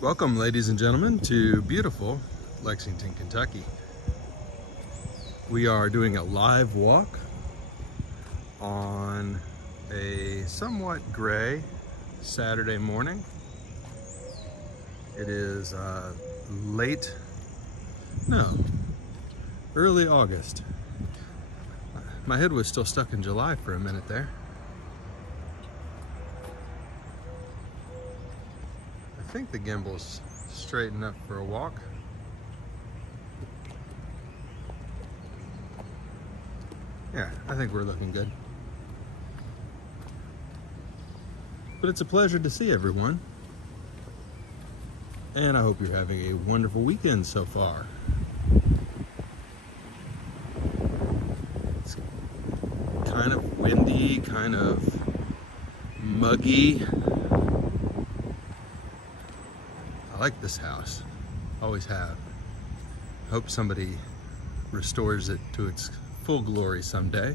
Welcome, ladies and gentlemen, to beautiful Lexington, Kentucky. We are doing a live walk on a somewhat gray Saturday morning. It is early August. My head was still stuck in July for a minute there. I think the gimbal's straight enough for a walk. Yeah, I think we're looking good. But it's a pleasure to see everyone. And I hope you're having a wonderful weekend so far. It's kind of windy, kind of muggy. I like this house, always have. Hope somebody restores it to its full glory someday.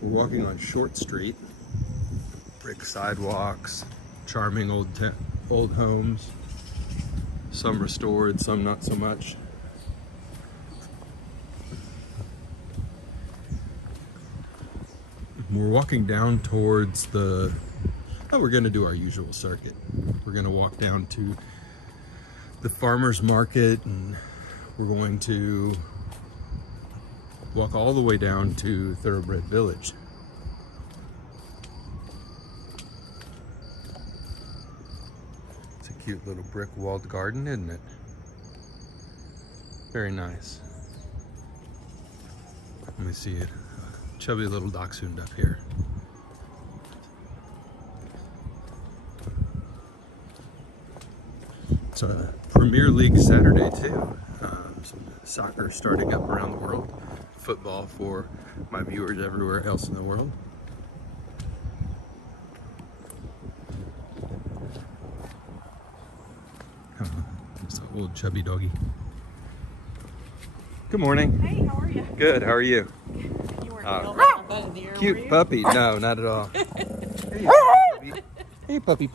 We're walking on Short Street, brick sidewalks, charming old homes, some restored, some not so much. We're walking down towards we're gonna do our usual circuit. We're gonna walk down to the farmer's market, and we're going to walk all the way down to Thoroughbred Village. It's a cute little brick walled garden, isn't it? Very nice. Let me see it. Chubby little dachshund up here. It's a Premier League Saturday too. Some soccer starting up around the world. Football for my viewers everywhere else in the world. It's an old chubby doggy. Good morning. Hey, how are you? Good, how are you? You weren't yelling my butt in the air, Cute were you? puppy. No, not at all. Hey, puppy.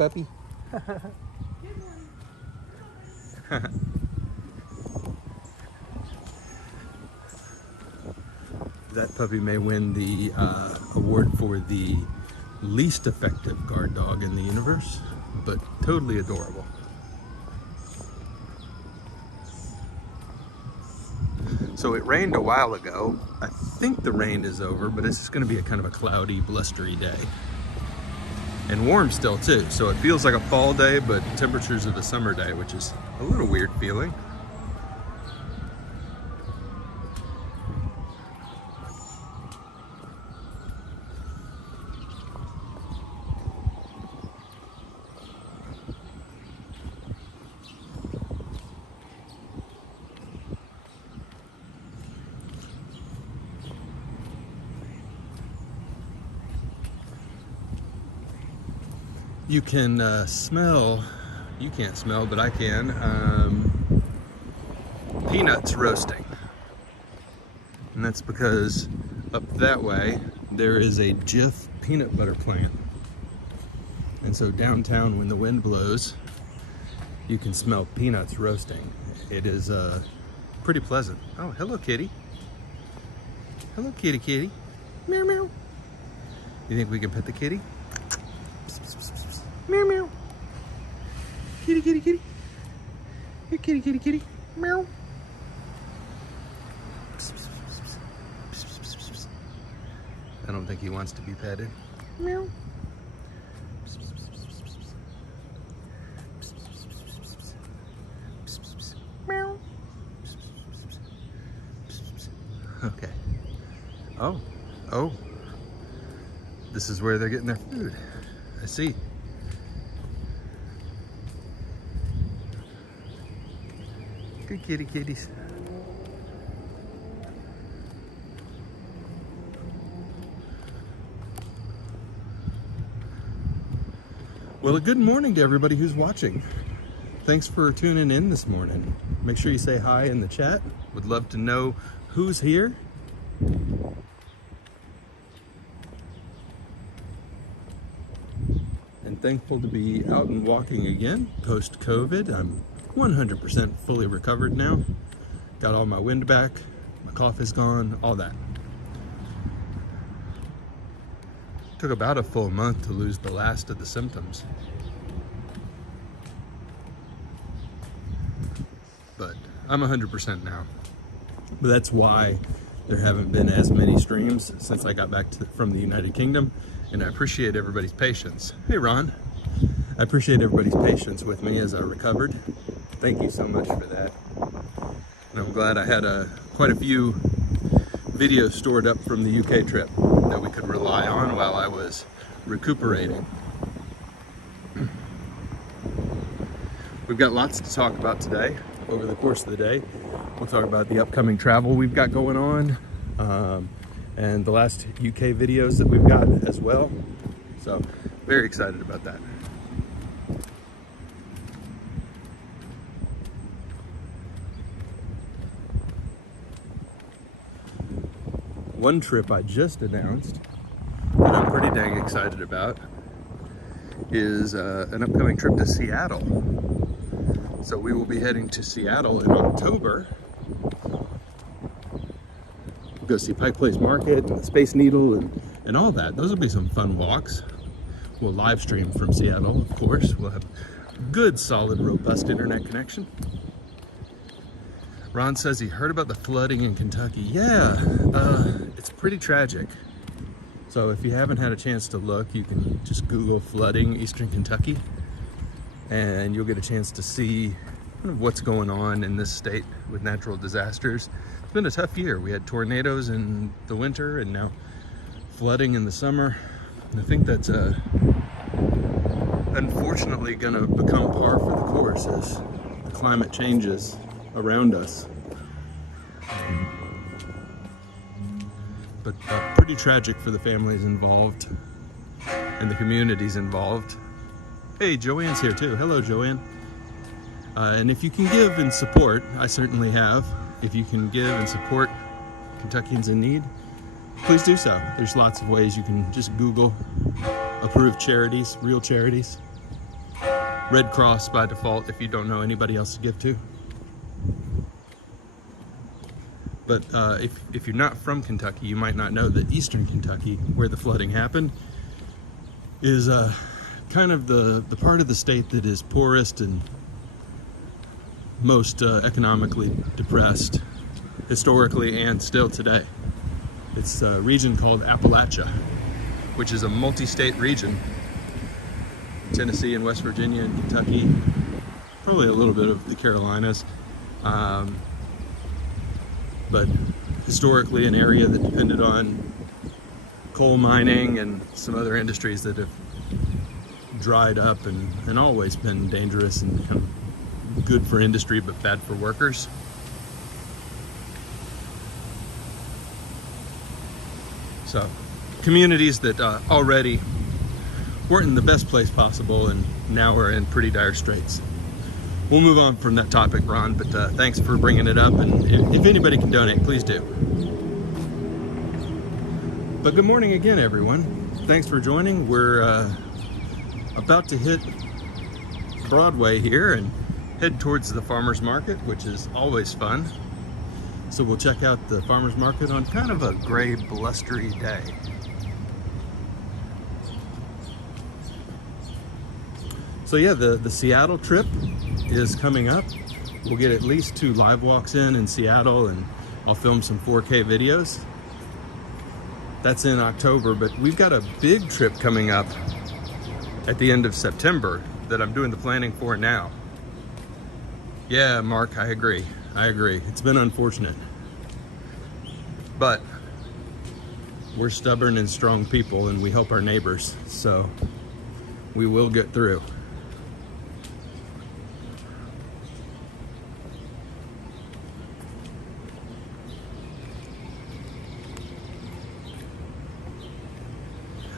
That puppy may win the award for the least effective guard dog in the universe, but totally adorable. So it rained a while ago. I think the rain is over, but it's just going to be a kind of a cloudy, blustery day. And warm still too, so it feels like a fall day, but temperatures of a summer day, which is a little weird feeling. You can smell, you can't smell, but I can, peanuts roasting. And that's because up that way, there is a Jif peanut butter plant. And so downtown, when the wind blows, you can smell peanuts roasting. It is pretty pleasant. Oh, hello, kitty. Hello, kitty. Meow, meow. You think we can pet the kitty? Meow, meow. Kitty. Here, kitty. Meow. I don't think he wants to be petted. Meow. Meow. Okay. Oh. This is where they're getting their food. I see. Good kitties. Well, a good morning to everybody who's watching. Thanks for tuning in this morning. Make sure you say hi in the chat. Would love to know who's here. thankful to be out and walking again post-COVID. I'm 100% fully recovered now. Got all my wind back, my cough is gone, all that. Took about a full month to lose the last of the symptoms. But I'm 100% now. But that's why there haven't been as many streams since I got back from the United Kingdom, and I appreciate everybody's patience. Hey Ron, I appreciate everybody's patience with me as I recovered. Thank you so much for that. And I'm glad I had quite a few videos stored up from the UK trip that we could rely on while I was recuperating. We've got lots to talk about today. Over the course of the day, we'll talk about the upcoming travel we've got going on, and the last UK videos that we've got as well. So, very excited about that. One trip I just announced that I'm pretty dang excited about is an upcoming trip to Seattle. So we will be heading to Seattle in October. We'll go see Pike Place Market and the Space Needle and all that. Those will be some fun walks. We'll live stream from Seattle, of course. We'll have good, solid, robust internet connection. Ron says he heard about the flooding in Kentucky. Yeah, it's pretty tragic. So if you haven't had a chance to look, you can just Google flooding Eastern Kentucky, and you'll get a chance to see kind of what's going on in this state with natural disasters. It's been a tough year. We had tornadoes in the winter and now flooding in the summer. And I think that's unfortunately going to become par for the course as the climate changes around us. But pretty tragic for the families involved and the communities involved. Hey, Joanne's here too. Hello, Joanne. And if you can give and support, I certainly have. If you can give and support Kentuckians in need, please do so. There's lots of ways. You can just Google approved charities, real charities. Red Cross by default if you don't know anybody else to give to. But if you're not from Kentucky, you might not know that Eastern Kentucky, where the flooding happened, is kind of the part of the state that is poorest and most economically depressed historically and still today. It's a region called Appalachia, which is a multi-state region. Tennessee and West Virginia and Kentucky, probably a little bit of the Carolinas, but historically an area that depended on coal mining and some other industries that have dried up and always been dangerous and kind of good for industry but bad for workers. So communities that already weren't in the best place possible and now are in pretty dire straits. We'll move on from that topic, Ron, but thanks for bringing it up, and if anybody can donate, please do. But good morning again, everyone. Thanks for joining. We're about to hit Broadway here and head towards the farmers market, which is always fun. So we'll check out the farmers market on kind of a gray, blustery day. So yeah, the Seattle trip is coming up. We'll get at least 2 live walks in Seattle, and I'll film some 4K videos. That's in October, but we've got a big trip coming up at the end of September that I'm doing the planning for now. Yeah, Mark, I agree. It's been unfortunate, but we're stubborn and strong people, and we help our neighbors, so we will get through.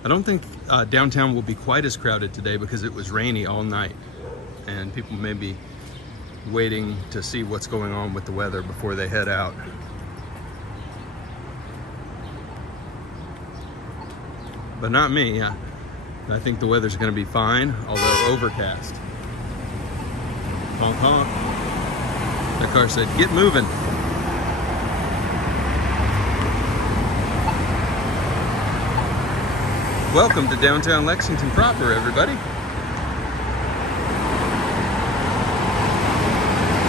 I don't think downtown will be quite as crowded today because it was rainy all night, and people may be waiting to see what's going on with the weather before they head out. But not me. I think the weather's going to be fine, although overcast. Honk honk. The car said, "Get moving." Welcome to downtown Lexington proper, everybody.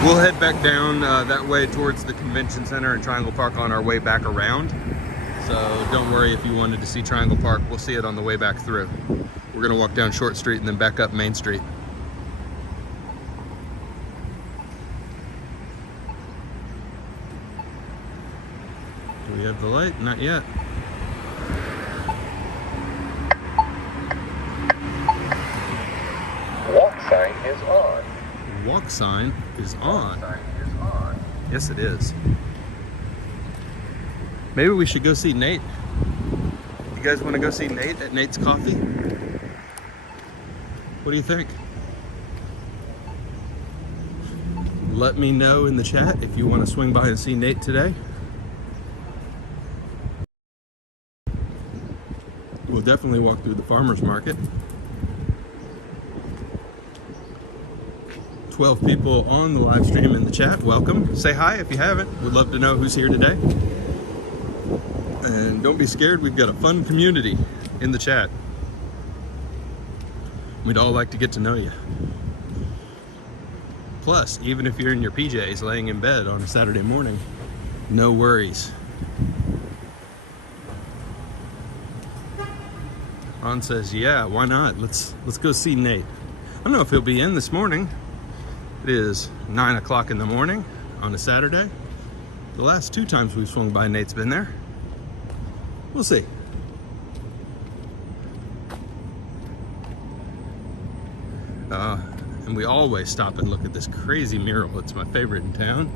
We'll head back down that way towards the convention center and Triangle Park on our way back around. So don't worry if you wanted to see Triangle Park, we'll see it on the way back through. We're gonna walk down Short Street and then back up Main Street. Do we have the light? Not yet. Walk sign is on. Walk sign is on. Walk sign is on. Yes, it is. Maybe we should go see Nate. You guys want to go see Nate at Nate's Coffee? What do you think? Let me know in the chat if you want to swing by and see Nate today. We'll definitely walk through the farmer's market. 12 people on the live stream in the chat. Welcome. Say hi if you haven't. We'd love to know who's here today. And don't be scared, we've got a fun community in the chat. We'd all like to get to know you. Plus, even if you're in your PJs laying in bed on a Saturday morning, no worries. Ron says, yeah, why not? Let's go see Nate. I don't know if he'll be in this morning. It is 9 o'clock in the morning on a Saturday. The last 2 times we've swung by, Nate's been there. We'll see. And we always stop and look at this crazy mural. It's my favorite in town.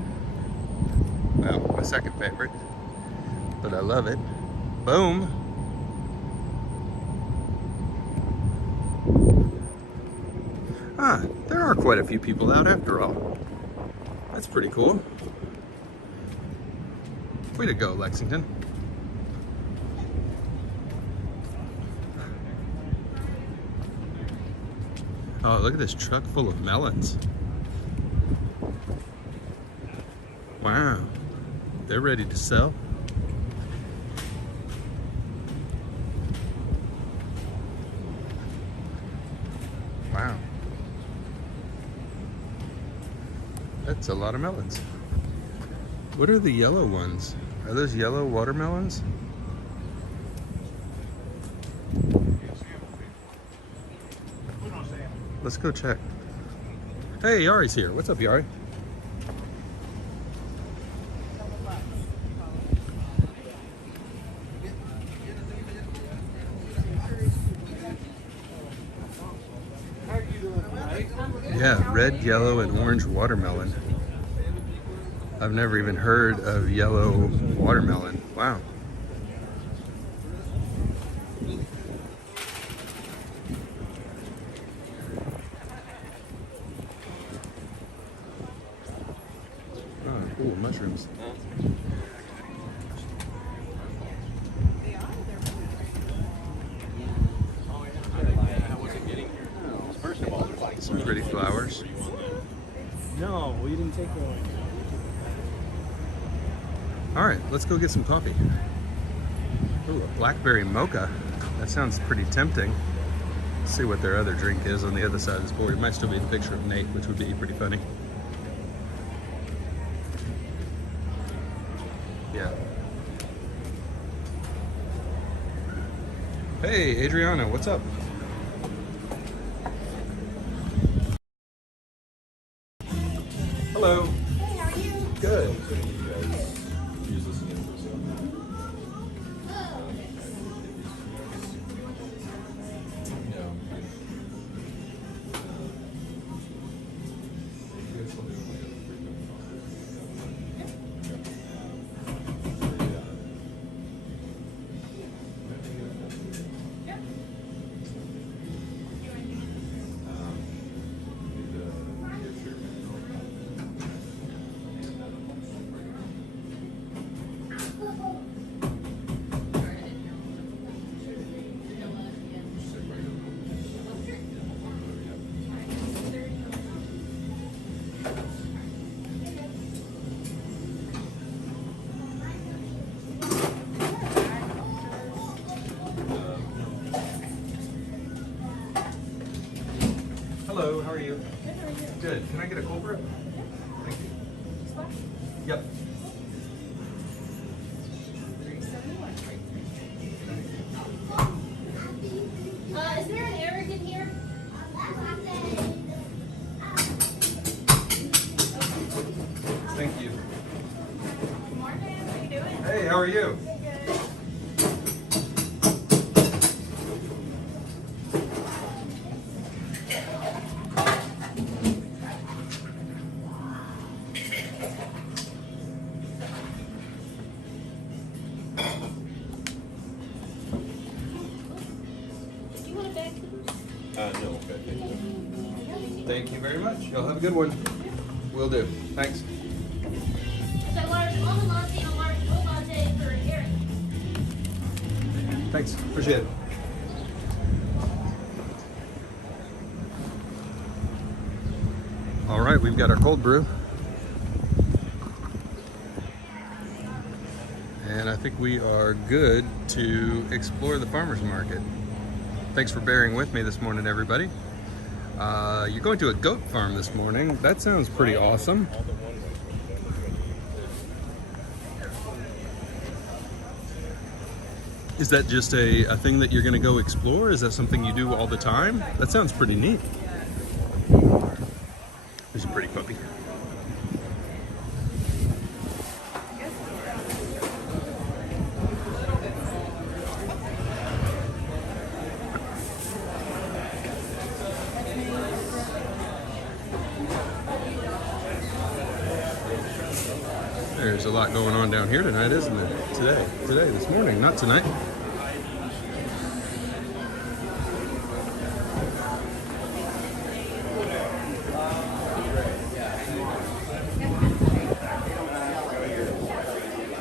Well, my second favorite, but I love it. Boom. Ah, there are quite a few people out after all. That's pretty cool. Way to go, Lexington. Oh, look at this truck full of melons. Wow, they're ready to sell. Wow. That's a lot of melons. What are the yellow ones? Are those yellow watermelons? Let's go check. Hey, Yari's here. What's up, Yari? Yeah, red, yellow, and orange watermelon. I've never even heard of yellow watermelon. Wow. Oh, cool, mushrooms. Some pretty flowers. No, we didn't take one. All right, let's go get some coffee. Ooh, a blackberry mocha. That sounds pretty tempting. Let's see what their other drink is on the other side of this board. It might still be the picture of Nate, which would be pretty funny. Yeah. Hey, Adriana, what's up? Hello. Hey, how are you? Good. Good. Can I get a cold brew? Thank you. Yep. Is there an Eric in here? Thank you. Good morning. How you doing? Hey, how are you? You want a bag? No, okay. Thank you very much. Y'all have a good one. Will do. Thanks. So large almond latte and a large oat latte for Eric. Thanks. Appreciate it. All right, we've got our cold brew. And I think we are good to explore the farmer's market. Thanks for bearing with me this morning, everybody. You're going to a goat farm this morning. That sounds pretty awesome. Is that just a thing that you're going to go explore? Is that something you do all the time? That sounds pretty neat. There's a pretty puppy. There's a lot going on down here tonight, isn't there? Today, this morning, not tonight.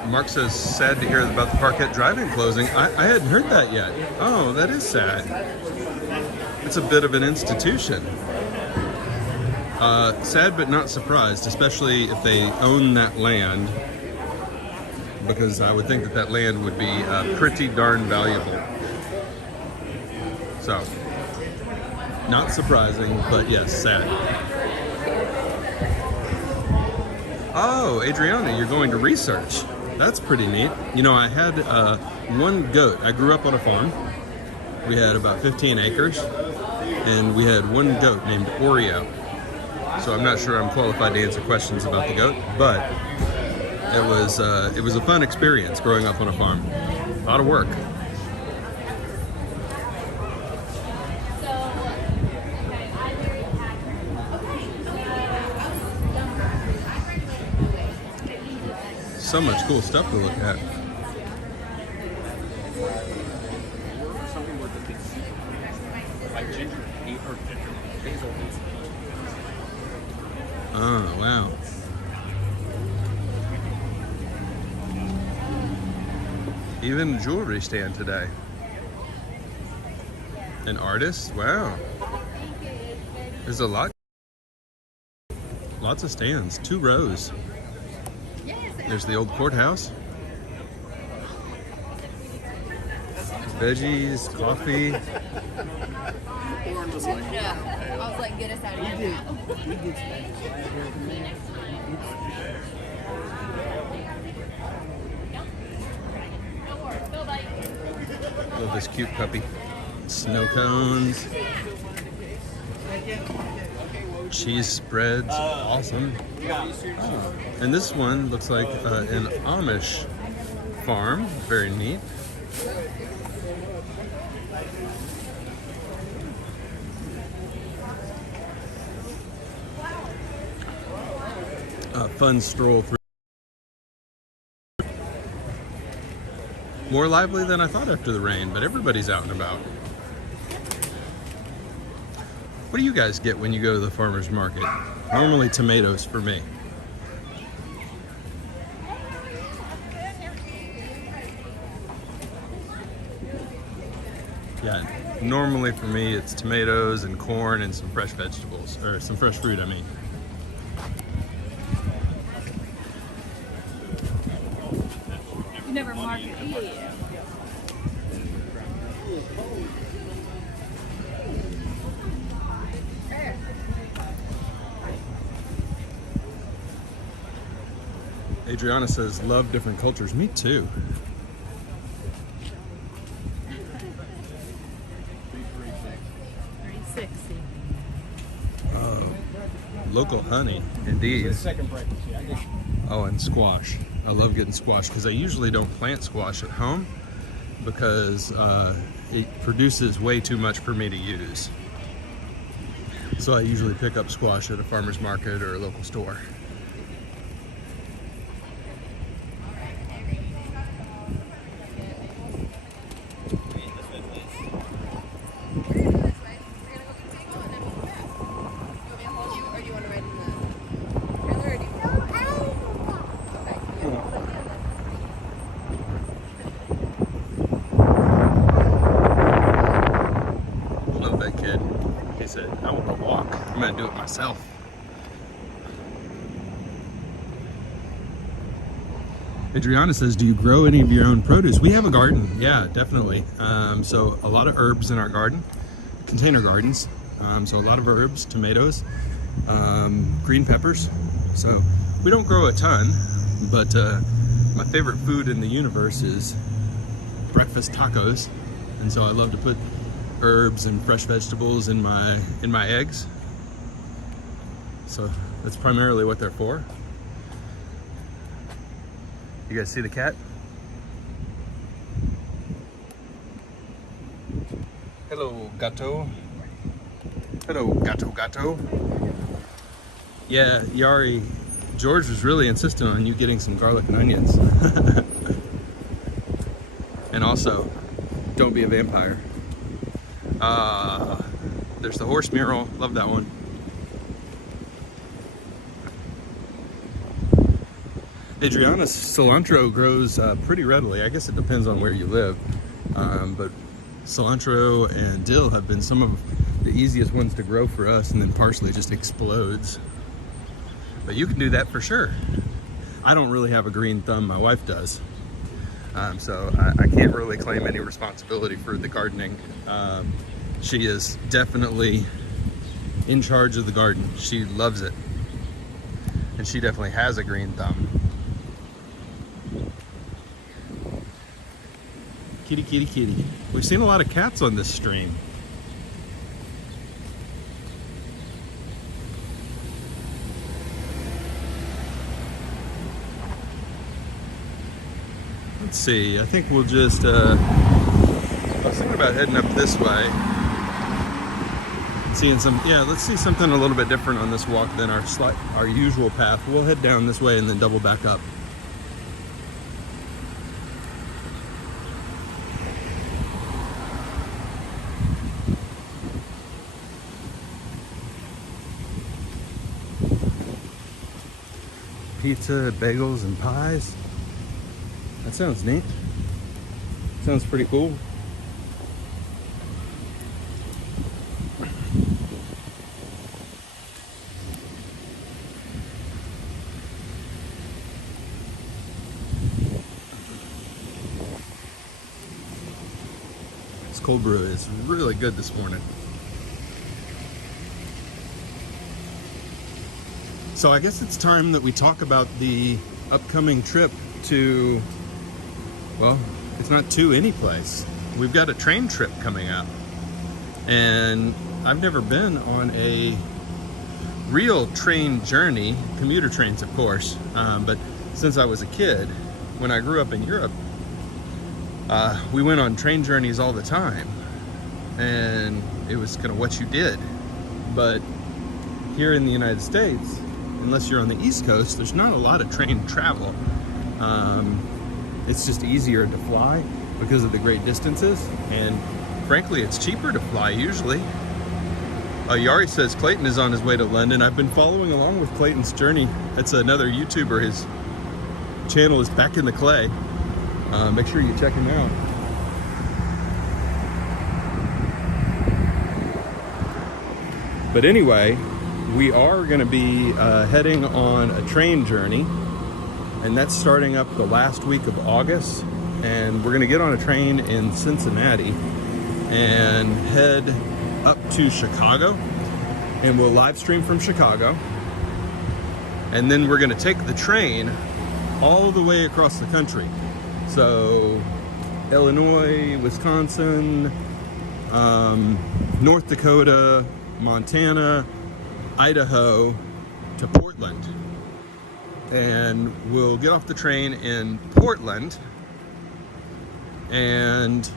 Mark says, sad to hear about the Parkette drive-in closing. I hadn't heard that yet. Oh, that is sad. It's a bit of an institution. Sad but not surprised, especially if they own that land, because I would think that that land would be pretty darn valuable. So, not surprising, but yes, sad. Oh, Adriana, you're going to research. That's pretty neat. You know, I had one goat. I grew up on a farm. We had about 15 acres, and we had one goat named Oreo. So I'm not sure I'm qualified to answer questions about the goat, but it was a fun experience growing up on a farm. A lot of work. So much cool stuff to look at. Oh, wow. Even a jewelry stand today. An artist? Wow. There's a lot. Lots of stands. 2 rows. There's the old courthouse. Veggies, coffee. I was like, get us out of here now. Love this cute puppy. Snow cones. Cheese spreads. Awesome. Oh. And this one looks like an Amish farm. Very neat. Fun stroll through. More lively than I thought after the rain, but everybody's out and about. What do you guys get when you go to the farmer's market? Normally tomatoes for me. Yeah, normally for me it's tomatoes and corn and some fresh vegetables, or some fresh fruit, I mean. You never market. Yeah. Adriana says, love different cultures. Me too. Oh, local honey, indeed. Second breakfast, yeah. Oh, and squash. I love getting squash because I usually don't plant squash at home because it produces way too much for me to use. So I usually pick up squash at a farmer's market or a local store. I'm gonna do it myself. Adriana says, do you grow any of your own produce? We have a garden, yeah, definitely. So a lot of herbs in our garden, container gardens. So a lot of herbs, tomatoes, green peppers. So we don't grow a ton, but my favorite food in the universe is breakfast tacos. And so I love to put herbs and fresh vegetables in my eggs. So that's primarily what they're for. You guys see the cat? Hello, gato. Hello, gato. Yeah, Yari, George was really insistent on you getting some garlic and onions. And also, don't be a vampire. There's the horse mural, love that one. Adriana's cilantro grows pretty readily. I guess it depends on where you live. But cilantro and dill have been some of the easiest ones to grow for us, and then parsley just explodes. But you can do that for sure. I don't really have a green thumb, my wife does. So I can't really claim any responsibility for the gardening. She is definitely in charge of the garden. She loves it. And she definitely has a green thumb. Kitty, kitty, kitty. We've seen a lot of cats on this stream. Let's see, I think we'll just, I was thinking about heading up this way. Seeing some, yeah, let's see something a little bit different on this walk than our usual path. We'll head down this way and then double back up. Pizza, bagels, and pies. That sounds neat. Sounds pretty cool. This cold brew is really good this morning. So I guess it's time that we talk about the upcoming trip to, well, it's not to any place. We've got a train trip coming up. And I've never been on a real train journey, commuter trains of course, but since I was a kid, when I grew up in Europe, we went on train journeys all the time. And it was kind of what you did. But here in the United States, unless you're on the East Coast, there's not a lot of train travel. It's just easier to fly because of the great distances, and frankly, it's cheaper to fly usually. Yari says Clayton is on his way to London. I've been following along with Clayton's journey. That's another YouTuber. His channel is Back in the Clay. Make sure you check him out. But anyway, we are going to be heading on a train journey, and that's starting up the last week of August, and we're going to get on a train in Cincinnati and head up to Chicago, and we'll live stream from Chicago, and then we're going to take the train all the way across the country. So Illinois, Wisconsin, North Dakota, Montana, Idaho to Portland. And we'll get off the train in Portland and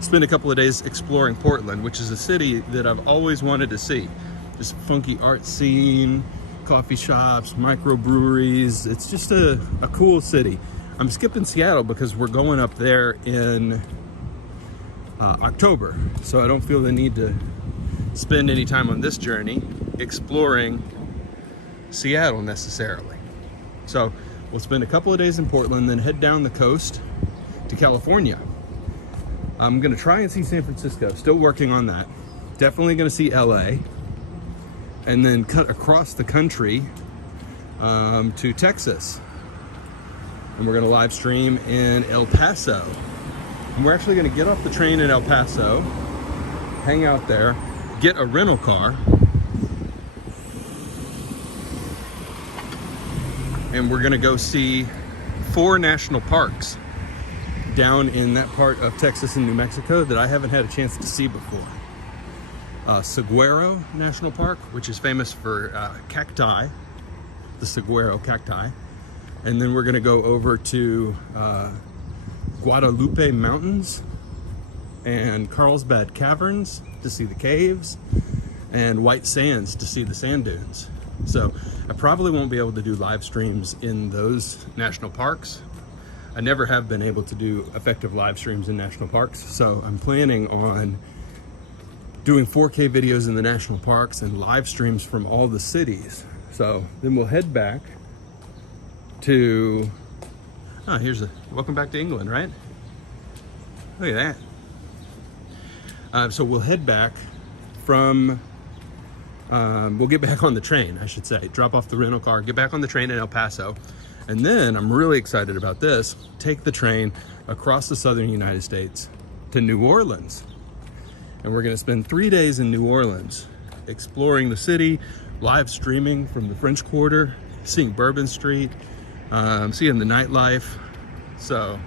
spend a couple of days exploring Portland, which is a city that I've always wanted to see. This funky art scene, coffee shops, microbreweries. It's just a cool city. I'm skipping Seattle because we're going up there in October, so I don't feel the need to spend any time on this journey exploring Seattle necessarily. So we'll spend a couple of days in Portland, then head down the coast to California. I'm gonna try and see San Francisco, still working on that. Definitely gonna see LA, and then cut across the country to Texas. And we're gonna live stream in El Paso. And we're actually gonna get off the train in El Paso, hang out there, get a rental car, and we're gonna go see 4 national parks down in that part of Texas and New Mexico that I haven't had a chance to see before. Saguaro National Park, which is famous for cacti, the saguaro cacti. And then we're gonna go over to Guadalupe Mountains and Carlsbad Caverns to see the caves, and White Sands to see the sand dunes. So I probably won't be able to do live streams in those national parks. I never have been able to do effective live streams in national parks, so I'm planning on doing 4K videos in the national parks and live streams from all the cities. So then we'll head back to, welcome back to England, right? Look at that. So we'll head back from, we'll get back on the train, I should say, drop off the rental car, get back on the train in El Paso, and then I'm really excited about this, take the train across the southern United States to New Orleans. And we're gonna spend 3 days in New Orleans, exploring the city, live streaming from the French Quarter, seeing Bourbon Street, seeing the nightlife. So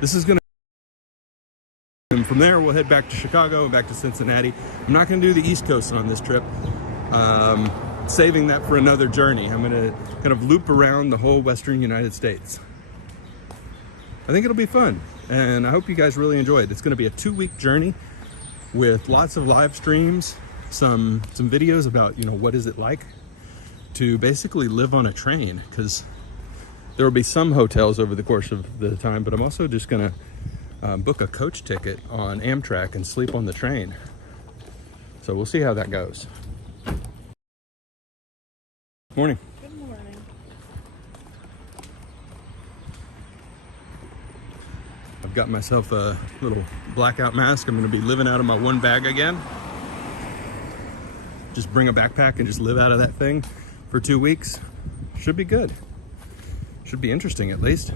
this is gonna, and from there we'll head back to Chicago and back to Cincinnati. I'm not gonna do the East Coast on this trip. Saving that for another journey. I'm gonna kind of loop around the whole Western United States. I think it'll be fun, and I hope you guys really enjoy it. It's gonna be a 2-week journey with lots of live streams, some videos about, what is it like to basically live on a train, because there will be some hotels over the course of the time, but I'm also just gonna book a coach ticket on Amtrak and sleep on the train. So we'll see how that goes. Morning. Good morning. I've got myself a little blackout mask. I'm gonna be living out of my one bag again. Just bring a backpack and just live out of that thing for 2 weeks. Should be good. Should be interesting at least.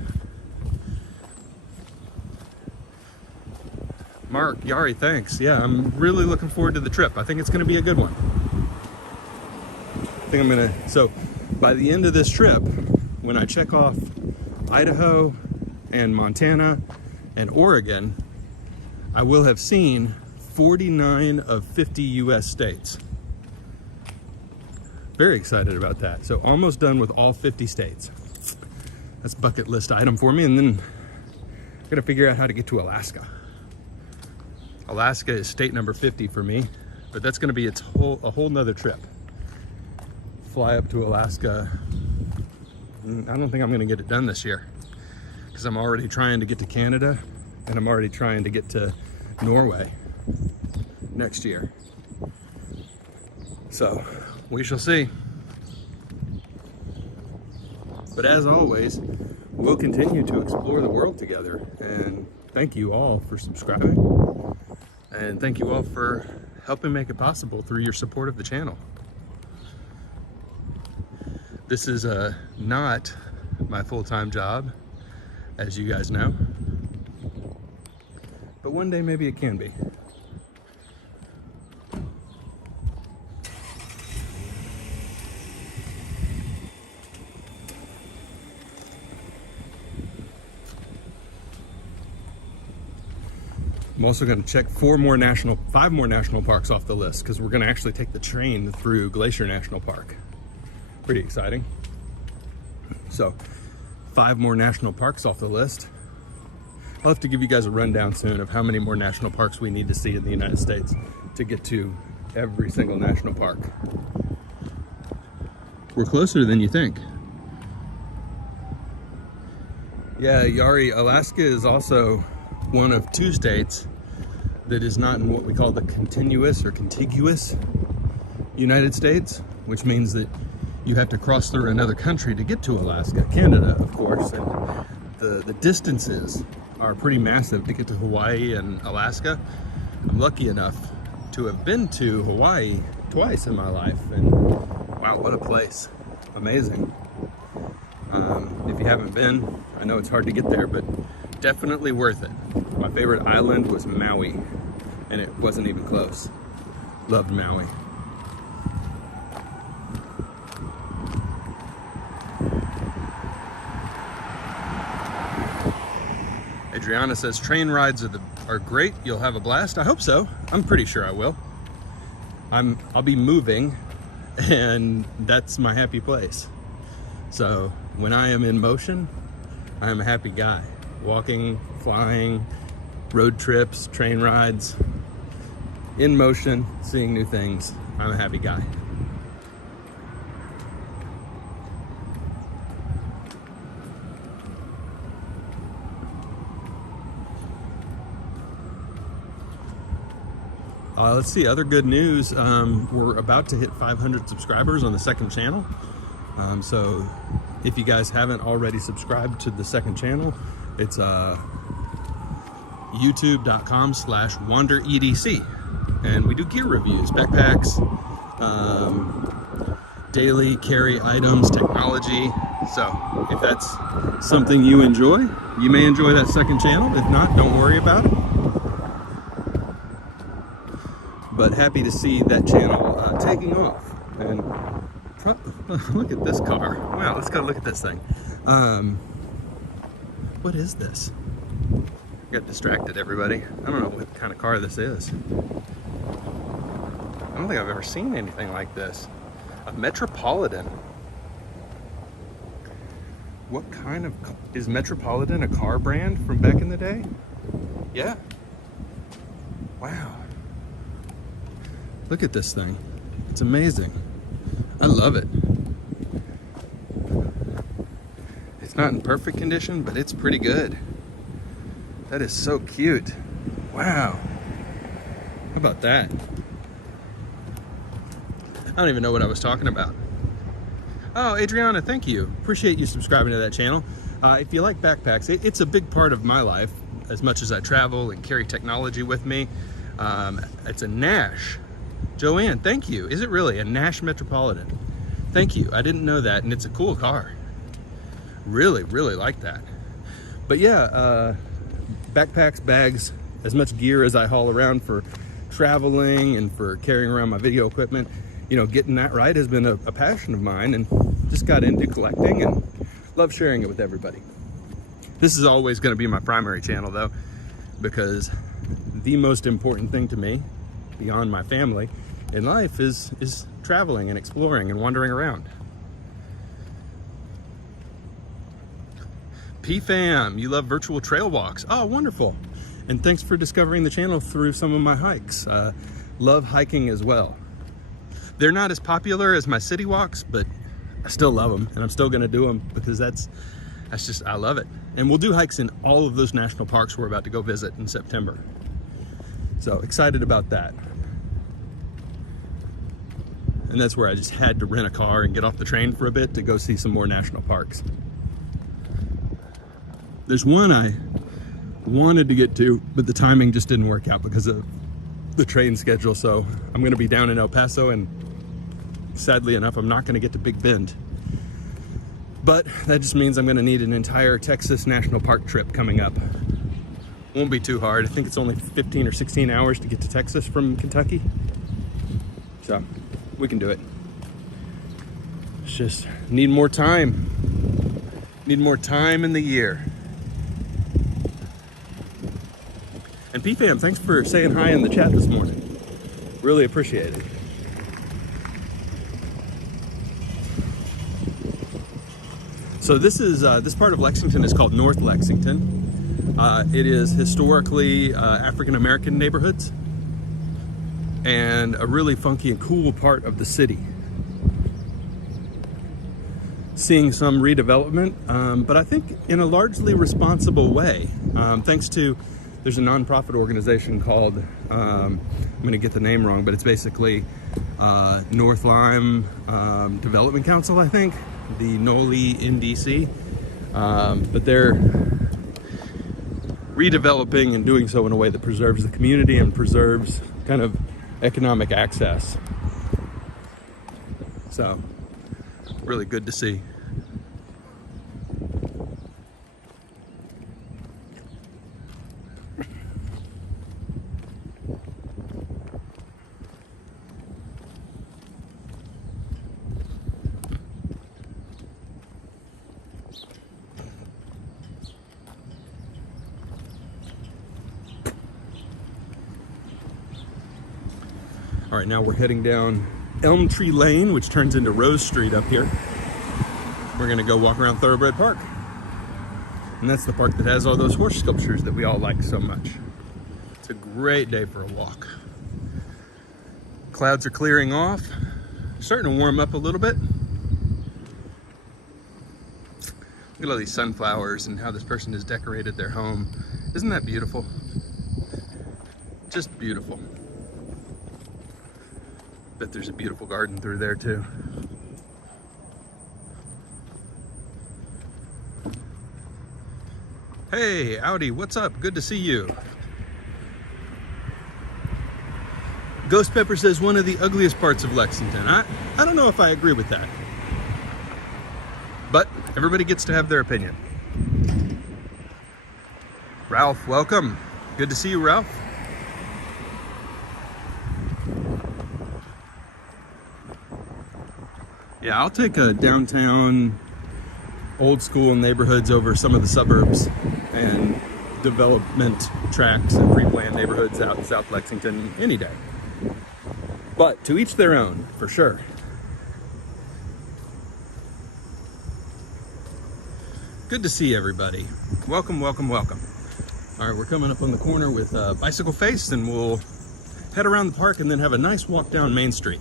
Mark, Yari, thanks. Yeah, I'm really looking forward to the trip. I think it's gonna be a good one. So by the end of this trip, when I check off Idaho and Montana and Oregon, I will have seen 49 of 50 US states. Very excited about that. So almost done with all 50 states. That's a bucket list item for me. And then I gotta figure out how to get to Alaska. Alaska is state number 50 for me, but that's gonna be a whole nother trip. Fly up to Alaska. I don't think I'm gonna get it done this year, because I'm already trying to get to Canada and I'm already trying to get to Norway next year. So we shall see. But as always, we'll continue to explore the world together. And thank you all for subscribing. And thank you all for helping make it possible through your support of the channel. This is not my full-time job, as you guys know. But one day maybe it can be. I'm also going to check five more national parks off the list, because we're going to actually take the train through Glacier National Park. Pretty exciting. So 5 more national parks off the list. I'll have to give you guys a rundown soon of how many more national parks we need to see in the United States to get to every single national park. We're closer than you think. Yeah, Yari, Alaska is also one of 2 states that is not in what we call the continuous or contiguous United States, which means that you have to cross through another country to get to Alaska, Canada, of course, and the distances are pretty massive to get to Hawaii and Alaska. I'm lucky enough to have been to Hawaii twice in my life, and wow, what a place. Amazing. If you haven't been, I know it's hard to get there, but definitely worth it. My favorite island was Maui, and it wasn't even close. Loved Maui. Adriana says train rides are great. You'll have a blast. I hope so. I'm pretty sure I will. I'll be moving, and that's my happy place. So when I am in motion, I am a happy guy. Walking, flying, road trips, train rides, in motion, seeing new things. I'm a happy guy. Let's see, other good news. We're about to hit 500 subscribers on the second channel. So if you guys haven't already subscribed to the second channel, it's youtube.com/wanderedc. And we do gear reviews, backpacks, daily carry items, technology. So if that's something you enjoy, you may enjoy that second channel. If not, don't worry about it. But happy to see that channel taking off. And look at this car. Wow, let's go look at this thing. What is this? Got distracted, everybody. I don't know what kind of car this is. I don't think I've ever seen anything like this. A Metropolitan. What kind of, is Metropolitan a car brand from back in the day? Yeah. Wow. Look at this thing. It's amazing. I love it. It's not in perfect condition, but it's pretty good. That is so cute. Wow. How about that? I don't even know what I was talking about. Oh, Adriana, thank you. Appreciate you subscribing to that channel. If you like backpacks, it's a big part of my life, as much as I travel and carry technology with me. It's a Nash. Joanne, thank you. Is it really a Nash Metropolitan? Thank you. I didn't know that, and it's a cool car. Really, really like that. But yeah, backpacks, bags, as much gear as I haul around for traveling and for carrying around my video equipment, you know, getting that right has been a passion of mine, and just got into collecting and love sharing it with everybody. This is always going to be my primary channel though, because the most important thing to me, beyond my family in life, is traveling and exploring and wandering around. PFAM, you love virtual trail walks. Oh, wonderful. And thanks for discovering the channel through some of my hikes. Love hiking as well. They're not as popular as my city walks, but I still love them, and I'm still gonna do them because that's just, I love it. And we'll do hikes in all of those national parks we're about to go visit in September. So excited about that. And that's where I just had to rent a car and get off the train for a bit to go see some more national parks. There's one I wanted to get to, but the timing just didn't work out because of the train schedule. So I'm gonna be down in El Paso, and sadly enough, I'm not gonna get to Big Bend. But that just means I'm gonna need an entire Texas National Park trip coming up. Won't be too hard. I think it's only 15 or 16 hours to get to Texas from Kentucky. So we can do it. It's just need more time. Need more time in the year. And And PFAM, thanks for saying hi in the chat this morning. Really appreciate it. So this part of Lexington is called North Lexington. It is historically African-American neighborhoods and a really funky and cool part of the city. Seeing some redevelopment, but I think in a largely responsible way. Thanks to, there's a nonprofit organization called, I'm gonna get the name wrong, but it's basically North Lime Development Council, I think, the NOLI in DC. But they're redeveloping and doing so in a way that preserves the community and preserves kind of economic access. So, really good to see. All right, now we're heading down Elm Tree Lane, which turns into Rose Street up here. We're gonna go walk around Thoroughbred Park. And that's the park that has all those horse sculptures that we all like so much. It's a great day for a walk. Clouds are clearing off, starting to warm up a little bit. Look at all these sunflowers and how this person has decorated their home. Isn't that beautiful? Just beautiful. Bet there's a beautiful garden through there too. Hey, Audi, what's up? Good to see you. Ghost Pepper says one of the ugliest parts of Lexington. I don't know if I agree with that. But everybody gets to have their opinion. Ralph, welcome. Good to see you, Ralph. Yeah, I'll take a downtown, old school neighborhoods over some of the suburbs and development tracks and pre-planned neighborhoods out in South Lexington any day. But to each their own, for sure. Good to see everybody. Welcome, welcome, welcome. All right, we're coming up on the corner with Bicycle Face, and we'll head around the park and then have a nice walk down Main Street.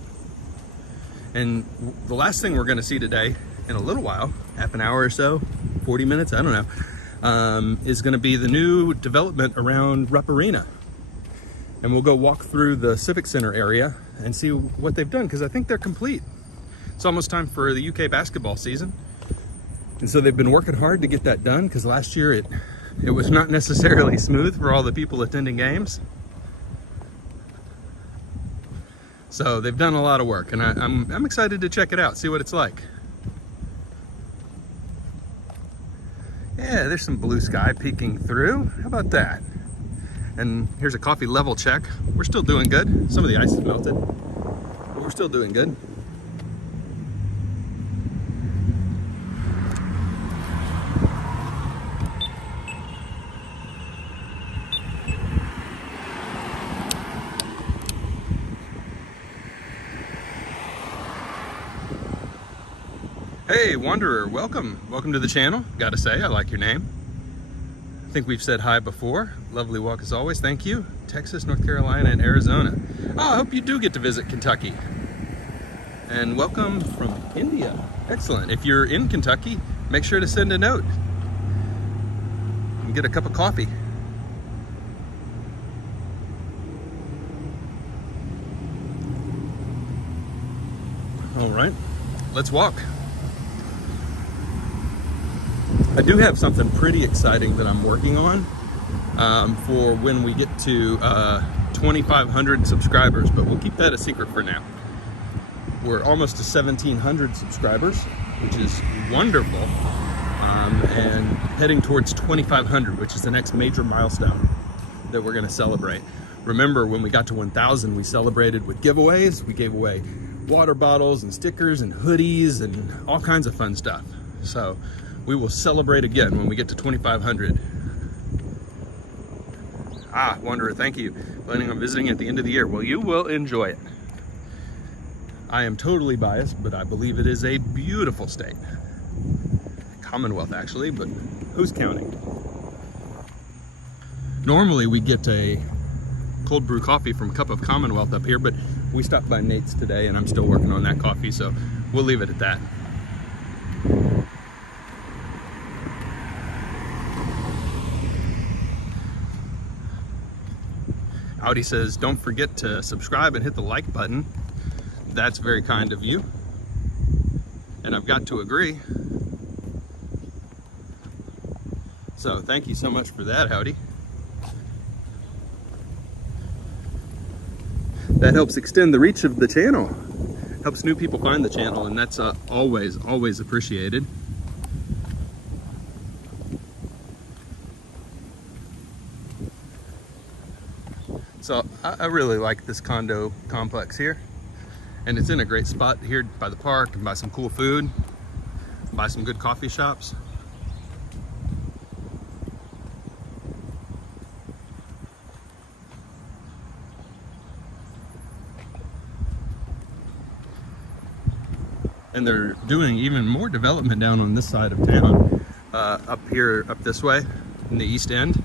And the last thing we're gonna see today, in a little while, half an hour or so, 40 minutes, I don't know, is gonna be the new development around Rupp Arena. And we'll go walk through the Civic Center area and see what they've done, because I think they're complete. It's almost time for the UK basketball season. And so they've been working hard to get that done, because last year it was not necessarily smooth for all the people attending games. So they've done a lot of work, and I'm excited to check it out, see what it's like. Yeah, there's some blue sky peeking through. How about that? And here's a coffee level check. We're still doing good. Some of the ice is melted, but we're still doing good. Hey, Wanderer, welcome. Welcome to the channel. Gotta say, I like your name. I think we've said hi before. Lovely walk as always, thank you. Texas, North Carolina, and Arizona. Oh, I hope you do get to visit Kentucky. And welcome from India. Excellent. If you're in Kentucky, make sure to send a note and get a cup of coffee. All right, let's walk. I do have something pretty exciting that I'm working on for when we get to 2,500 subscribers, but we'll keep that a secret for now. We're almost to 1,700 subscribers, which is wonderful, and heading towards 2,500, which is the next major milestone that we're going to celebrate. Remember, when we got to 1,000, we celebrated with giveaways. We gave away water bottles and stickers and hoodies and all kinds of fun stuff. So we will celebrate again when we get to 2,500. Ah, Wanderer, thank you. Planning on visiting at the end of the year. Well, you will enjoy it. I am totally biased, but I believe it is a beautiful state. Commonwealth, actually, but who's counting? Normally, we get a cold brew coffee from Cup of Commonwealth up here, but we stopped by Nate's today, and I'm still working on that coffee, so we'll leave it at that. Audi says, don't forget to subscribe and hit the like button. That's very kind of you. And I've got to agree. So thank you so much for that, Howdy. That helps extend the reach of the channel. Helps new people find the channel, and that's always appreciated. So I really like this condo complex here, and it's in a great spot here by the park and by some cool food, by some good coffee shops. And they're doing even more development down on this side of town, up here, up this way in the East End.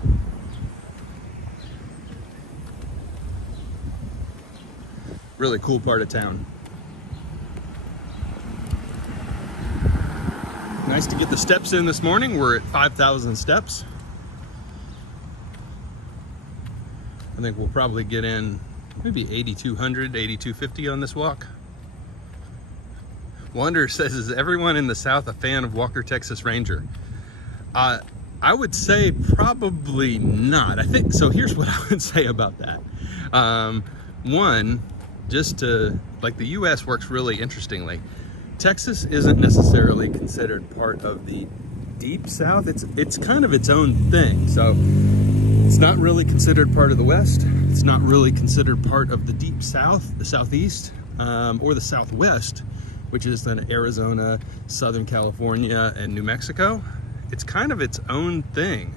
Really cool part of town. Nice to get the steps in this morning. We're at 5,000 steps. I think we'll probably get in maybe 8,200, 8,250 on this walk. Wanderer says, is everyone in the South a fan of Walker Texas Ranger? I would say probably not. I think, so here's what I would say about that. One, just to, like, the US works really interestingly. Texas isn't necessarily considered part of the deep South. It's kind of its own thing. So it's not really considered part of the West. It's not really considered part of the deep South, the Southeast, or the Southwest, which is then Arizona, Southern California, and New Mexico. It's kind of its own thing.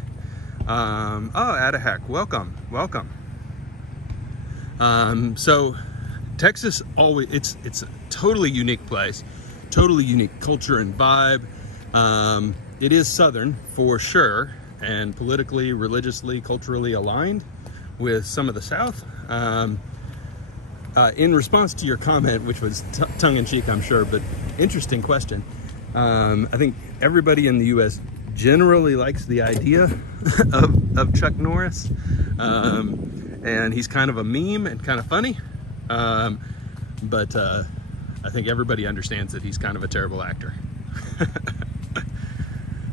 Oh, Adahack, welcome. So Texas always, it's a totally unique place, totally unique culture and vibe. It is Southern for sure, and politically, religiously, culturally aligned with some of the South. In response to your comment, which was tongue-in-cheek, I'm sure, but interesting question. I think everybody in the U.S. generally likes the idea of Chuck Norris, and he's kind of a meme and kind of funny, but I think everybody understands that he's kind of a terrible actor.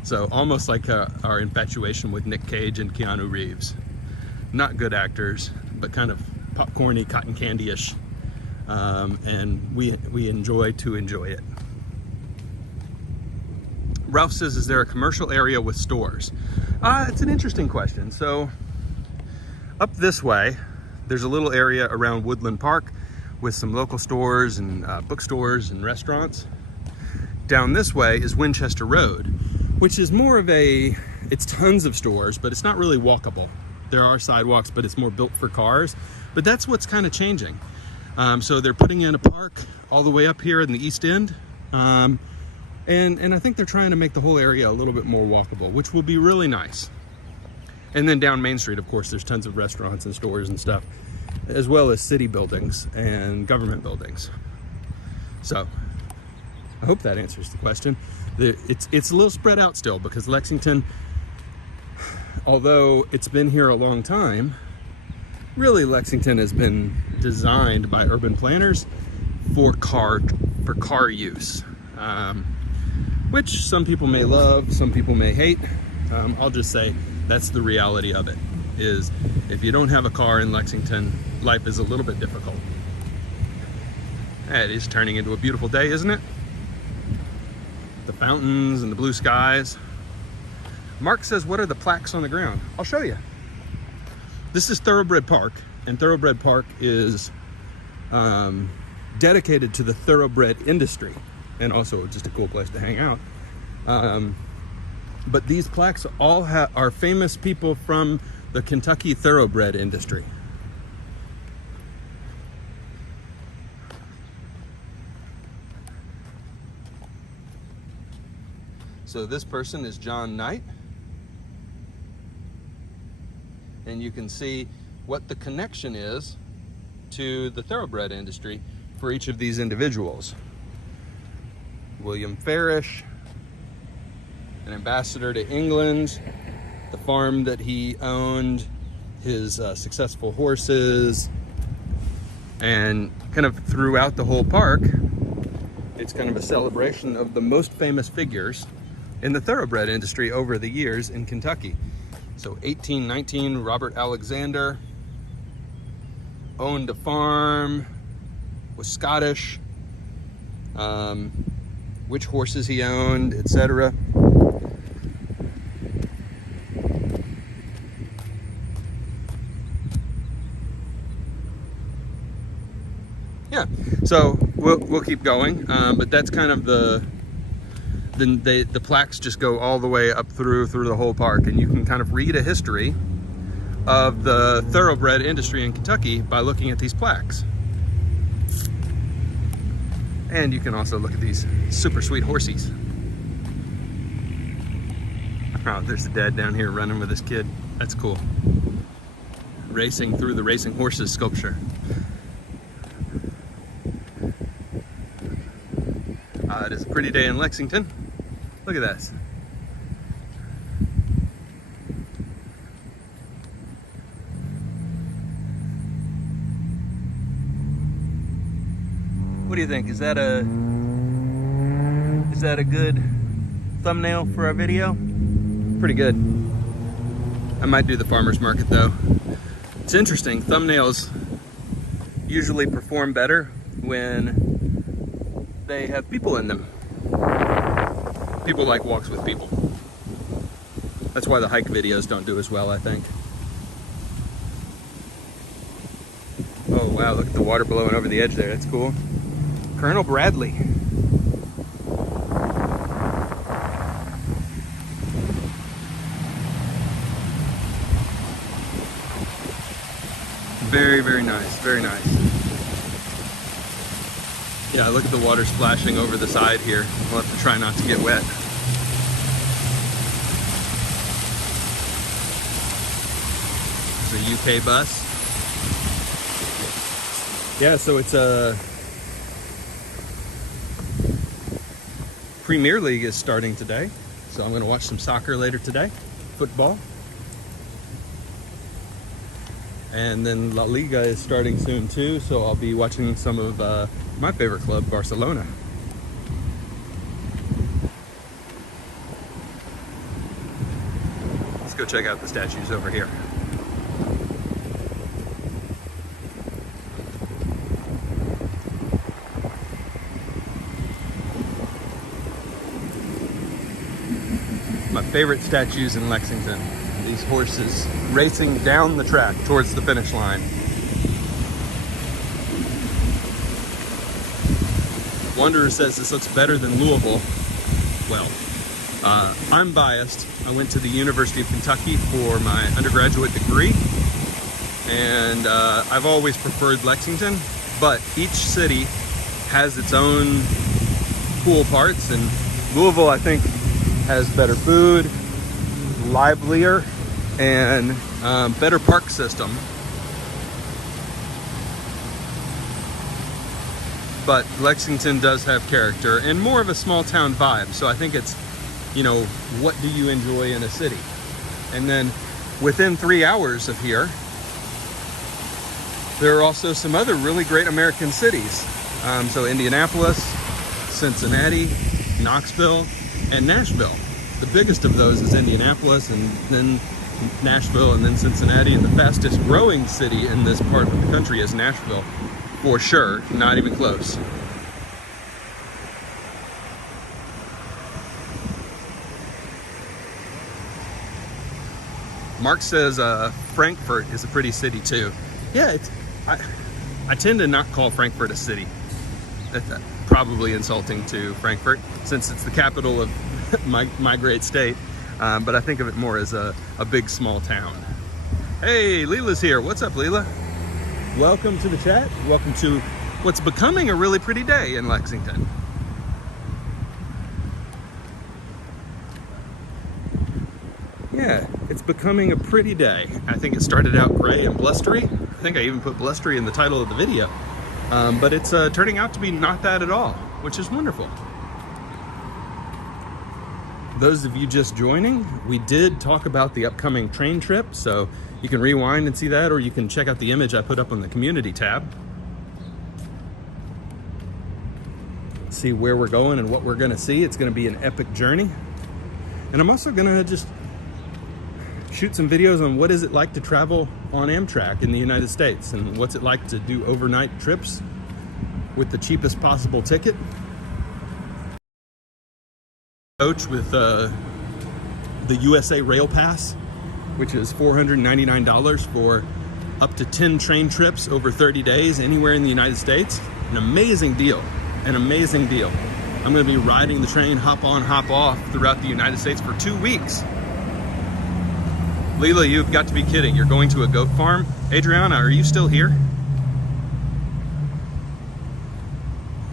So almost like our infatuation with Nick Cage and Keanu Reeves. Not good actors, but kind of popcorny, cotton candy-ish, and we enjoy it. Ralph says, is there a commercial area with stores? It's an interesting question. So up this way, there's a little area around Woodland Park with some local stores and bookstores and restaurants. Down this way is Winchester Road, which is more of it's tons of stores, but it's not really walkable. There are sidewalks, but it's more built for cars. But that's what's kind of changing. So they're putting in a park all the way up here in the East End. And I think they're trying to make the whole area a little bit more walkable, which will be really nice. And then down Main Street, of course, there's tons of restaurants and stores and stuff, as well as city buildings and government buildings. So I hope that answers the question. It's a little spread out still, because Lexington, although it's been here a long time, really Lexington has been designed by urban planners for car use, which some people may love, some people may hate. I'll just say that's the reality of it, is if you don't have a car in Lexington, life is a little bit difficult. It is turning into a beautiful day, isn't it? The fountains and the blue skies. Mark says, what are the plaques on the ground? I'll show you. This is Thoroughbred Park, and Thoroughbred Park is dedicated to the thoroughbred industry, and also just a cool place to hang out. But these plaques all are famous people from the Kentucky thoroughbred industry. So this person is John Knight. And you can see what the connection is to the thoroughbred industry for each of these individuals. William Farish, an ambassador to England, the farm that he owned, his successful horses, and kind of throughout the whole park, it's kind of a celebration of the most famous figures in the thoroughbred industry over the years in Kentucky. So 1819, Robert Alexander owned a farm, was Scottish, which horses he owned, etc. Yeah, so we'll keep going, but that's kind of the plaques just go all the way up through the whole park, and you can kind of read a history of the thoroughbred industry in Kentucky by looking at these plaques. And you can also look at these super sweet horsies. Oh, there's the dad down here running with his kid. That's cool. Racing through the racing horses sculpture. It is a pretty day in Lexington. Look at this. What do you think? Is that a good thumbnail for our video? Pretty good. I might do the farmer's market though. It's interesting, thumbnails usually perform better when they have people in them. People like walks with people. That's why the hike videos don't do as well, I think. Oh wow, look at the water blowing over the edge there, that's cool. Colonel Bradley. Very, very nice, very nice. Yeah, look at the water splashing over the side here. We'll have to try not to get wet. It's a UK bus. Yeah, so it's a Premier League is starting today, so I'm going to watch some soccer later today, football. And then La Liga is starting soon too, so I'll be watching some of my favorite club, Barcelona. Let's go check out the statues over here. My favorite statues in Lexington. These horses racing down the track towards the finish line. Wanderer says this looks better than Louisville. Well, I'm biased. I went to the University of Kentucky for my undergraduate degree, and I've always preferred Lexington, but each city has its own cool parts, and Louisville, I think, has better food, livelier, and better park system. But Lexington does have character and more of a small town vibe. So I think it's, you know, what do you enjoy in a city? And then within 3 hours of here, there are also some other really great American cities. So Indianapolis, Cincinnati, Knoxville, and Nashville. The biggest of those is Indianapolis, and then Nashville, and then Cincinnati, and the fastest growing city in this part of the country is Nashville, for sure, not even close. Mark says Frankfurt is a pretty city too. Yeah, I tend to not call Frankfurt a city. That's probably insulting to Frankfurt, since it's the capital of my great state, but I think of it more as a big small town. Hey, Leela's here. What's up, Leela? Welcome to the chat. Welcome to what's becoming a really pretty day in Lexington. Yeah, it's becoming a pretty day. I think it started out gray and blustery. I think I even put blustery in the title of the video. But it's turning out to be not that at all, which is wonderful. Those of you just joining, we did talk about the upcoming train trip, so you can rewind and see that, or you can check out the image I put up on the community tab. See where we're going and what we're gonna see. It's gonna be an epic journey. And I'm also gonna just shoot some videos on what is it like to travel on Amtrak in the United States, and what's it like to do overnight trips with the cheapest possible ticket. Coach with the USA Rail Pass, which is $499 for up to 10 train trips over 30 days anywhere in the United States. An amazing deal, an amazing deal. I'm gonna be riding the train, hop on, hop off throughout the United States for 2 weeks. Leela, you've got to be kidding. You're going to a goat farm? Adriana, are you still here?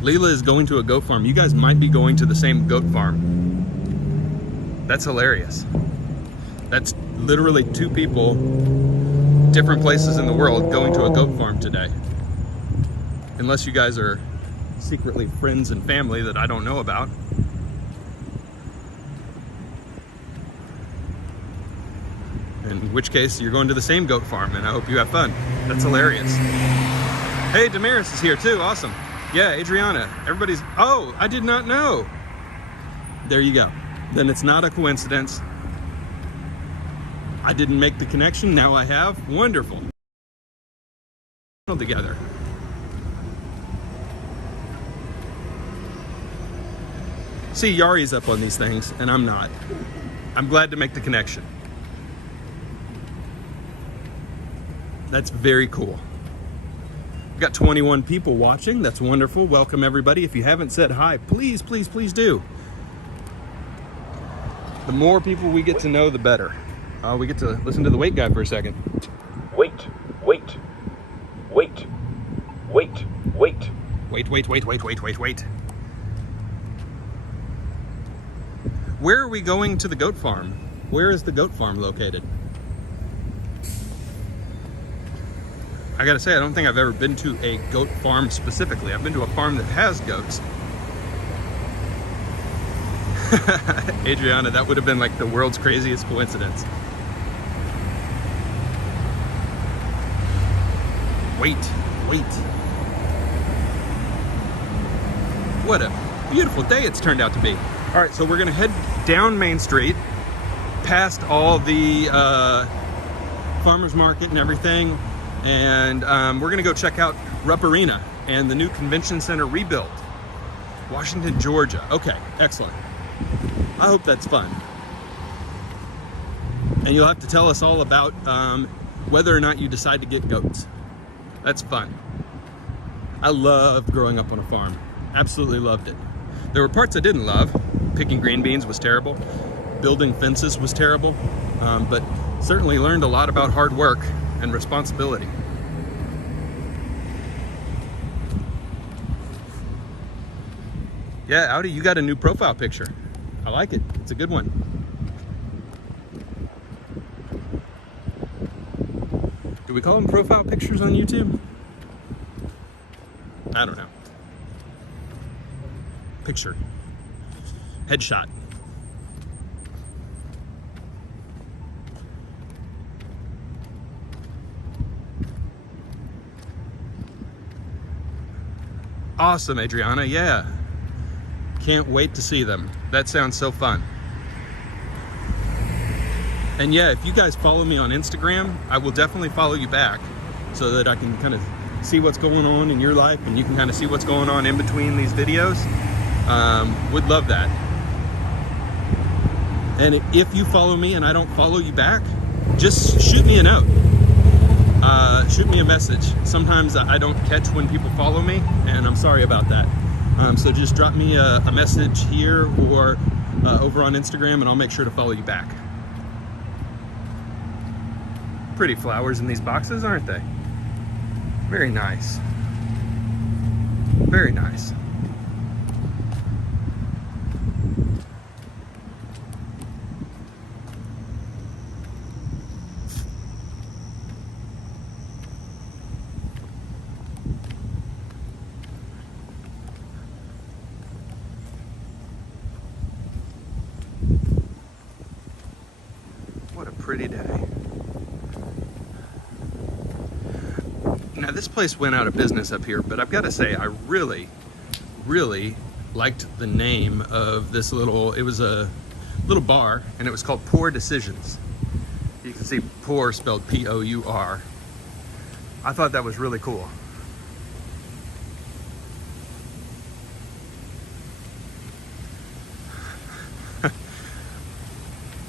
Leela is going to a goat farm. You guys might be going to the same goat farm. That's hilarious. That's literally 2 people, different places in the world, going to a goat farm today. Unless you guys are secretly friends and family that I don't know about. In which case, you're going to the same goat farm, and I hope you have fun. That's hilarious. Hey, Damaris is here too, awesome. Yeah, Adriana, everybody's, oh, I did not know. There you go. Then it's not a coincidence. I didn't make the connection, now I have. Wonderful. Together. See, Yari's up on these things, and I'm not. I'm glad to make the connection. That's very cool. We've got 21 people watching. That's wonderful. Welcome, everybody. If you haven't said hi, please, please, please do. The more people we get to know, the better. We get to listen to the wait guy for a second. Wait, wait, wait, wait, wait. Wait, wait, wait, wait, wait, wait, wait. Where are we going to the goat farm? Where is the goat farm located? I gotta say, I don't think I've ever been to a goat farm specifically. I've been to a farm that has goats. Adriana, that would have been like the world's craziest coincidence. Wait, wait. What a beautiful day it's turned out to be. All right, so we're gonna head down Main Street, past all the farmers market and everything, and we're gonna go check out Rupp Arena and the new convention center rebuild. Washington, Georgia. Okay, excellent. I hope that's fun. And you'll have to tell us all about whether or not you decide to get goats. That's fun. I loved growing up on a farm. Absolutely loved it. There were parts I didn't love. Picking green beans was terrible. Building fences was terrible. But certainly learned a lot about hard work and responsibility. Yeah, Audi, you got a new profile picture. I like it. It's a good one. Do we call them profile pictures on YouTube? I don't know. Picture. Headshot. Awesome, Adriana. Yeah. Can't wait to see them. That sounds so fun. And yeah, if you guys follow me on Instagram, I will definitely follow you back so that I can kind of see what's going on in your life and you can kind of see what's going on in between these videos. Would love that. And if you follow me and I don't follow you back, just shoot me a note. Shoot me a message. Sometimes I don't catch when people follow me, and I'm sorry about that. So just drop me a message here or over on Instagram, and I'll make sure to follow you back. Pretty flowers in these boxes, aren't they? Very nice. Very nice. What a pretty day. Now this place went out of business up here, but I've got to say I really liked the name of this little, it was a little bar and it was called Poor Decisions. You can see poor spelled P-O-U-R. I thought that was really cool.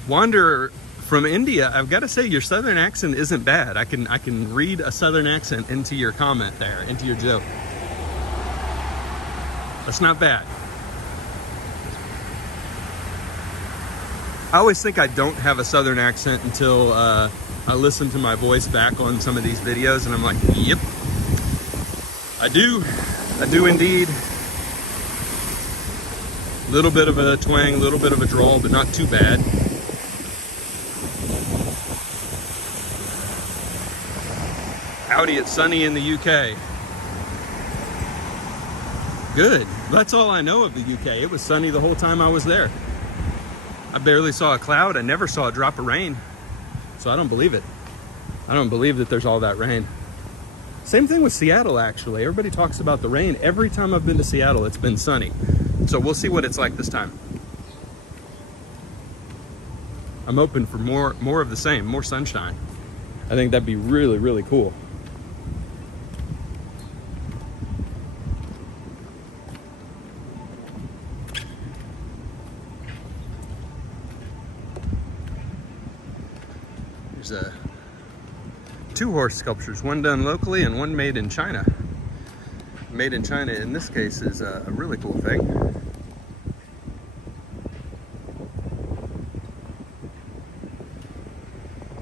Wanderer from India, I've got to say your southern accent isn't bad. I can read a southern accent into your comment there, into your joke. That's not bad. I always think I don't have a southern accent until I listen to my voice back on some of these videos and I'm like, yep, I do indeed. Little bit of a twang, little bit of a drawl, but not too bad. Howdy, it's sunny in the UK. Good. That's all I know of the UK. It was sunny the whole time I was there. I barely saw a cloud. I never saw a drop of rain. So I don't believe it. I don't believe that there's all that rain. Same thing with Seattle, actually. Everybody talks about the rain. Every time I've been to Seattle, it's been sunny. So we'll see what it's like this time. I'm open for more of the same, more sunshine. I think that'd be really, really cool. There's 2 horse sculptures, one done locally and one made in China. Made in China in this case is a really cool thing.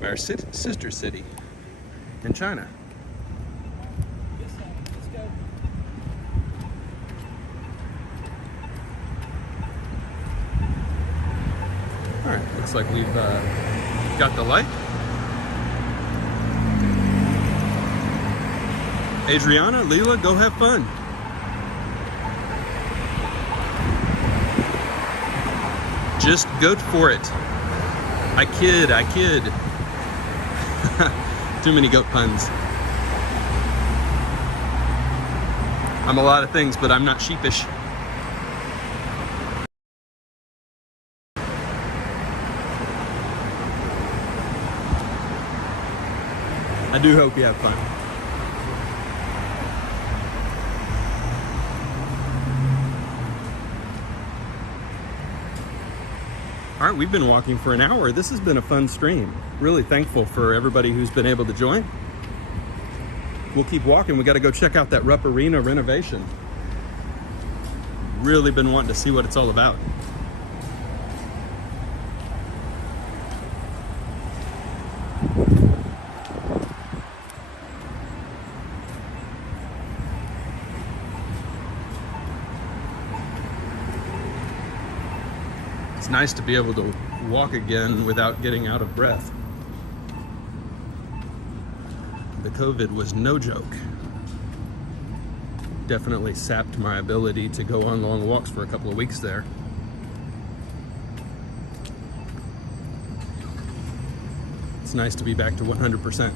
Our sister city in China. Let's go. All right, looks like we've got the light. Adriana, Leela, go have fun. Just go for it. I kid. Too many goat puns. I'm a lot of things, but I'm not sheepish. I do hope you have fun. All right, we've been walking for an hour. This has been a fun stream. Really thankful for everybody who's been able to join. We'll keep walking. We got to go check out that Rupp Arena renovation. Really been wanting to see what it's all about. It's nice to be able to walk again without getting out of breath. The COVID was no joke. Definitely sapped my ability to go on long walks for a couple of weeks there. It's nice to be back to 100%.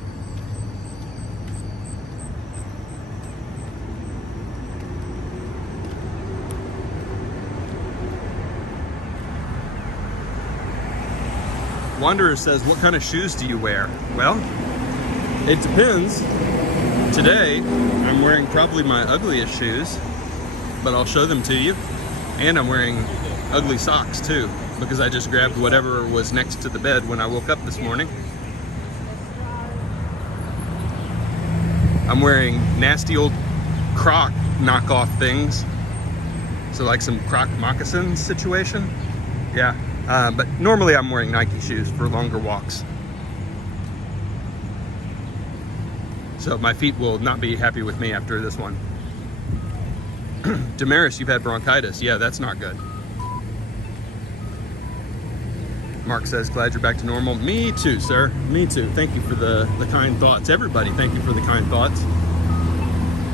Wanderer says, what kind of shoes do you wear? Well, it depends. Today, I'm wearing probably my ugliest shoes, but I'll show them to you. And I'm wearing ugly socks too, because I just grabbed whatever was next to the bed when I woke up this morning. I'm wearing nasty old Croc knockoff things. So like some Croc moccasins situation. Yeah. But normally I'm wearing Nike shoes for longer walks. So my feet will not be happy with me after this one. Damaris, you've had bronchitis. Yeah, that's not good. Mark says, glad you're back to normal. Me too, sir. Me too. Thank you for the kind thoughts. Everybody, thank you for the kind thoughts.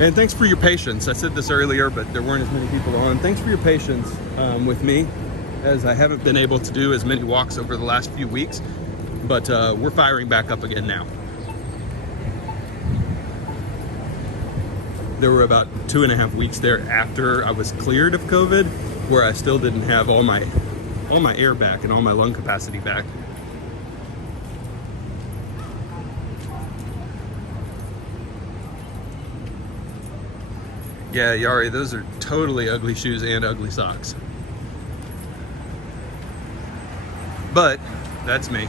And thanks for your patience. I said this earlier, but there weren't as many people on. Thanks for your patience with me, as I haven't been able to do as many walks over the last few weeks. But we're firing back up again now. There were about 2.5 weeks there after I was cleared of COVID, where I still didn't have all my air back and all my lung capacity back. Yeah, Yari, those are totally ugly shoes and ugly socks. But that's me.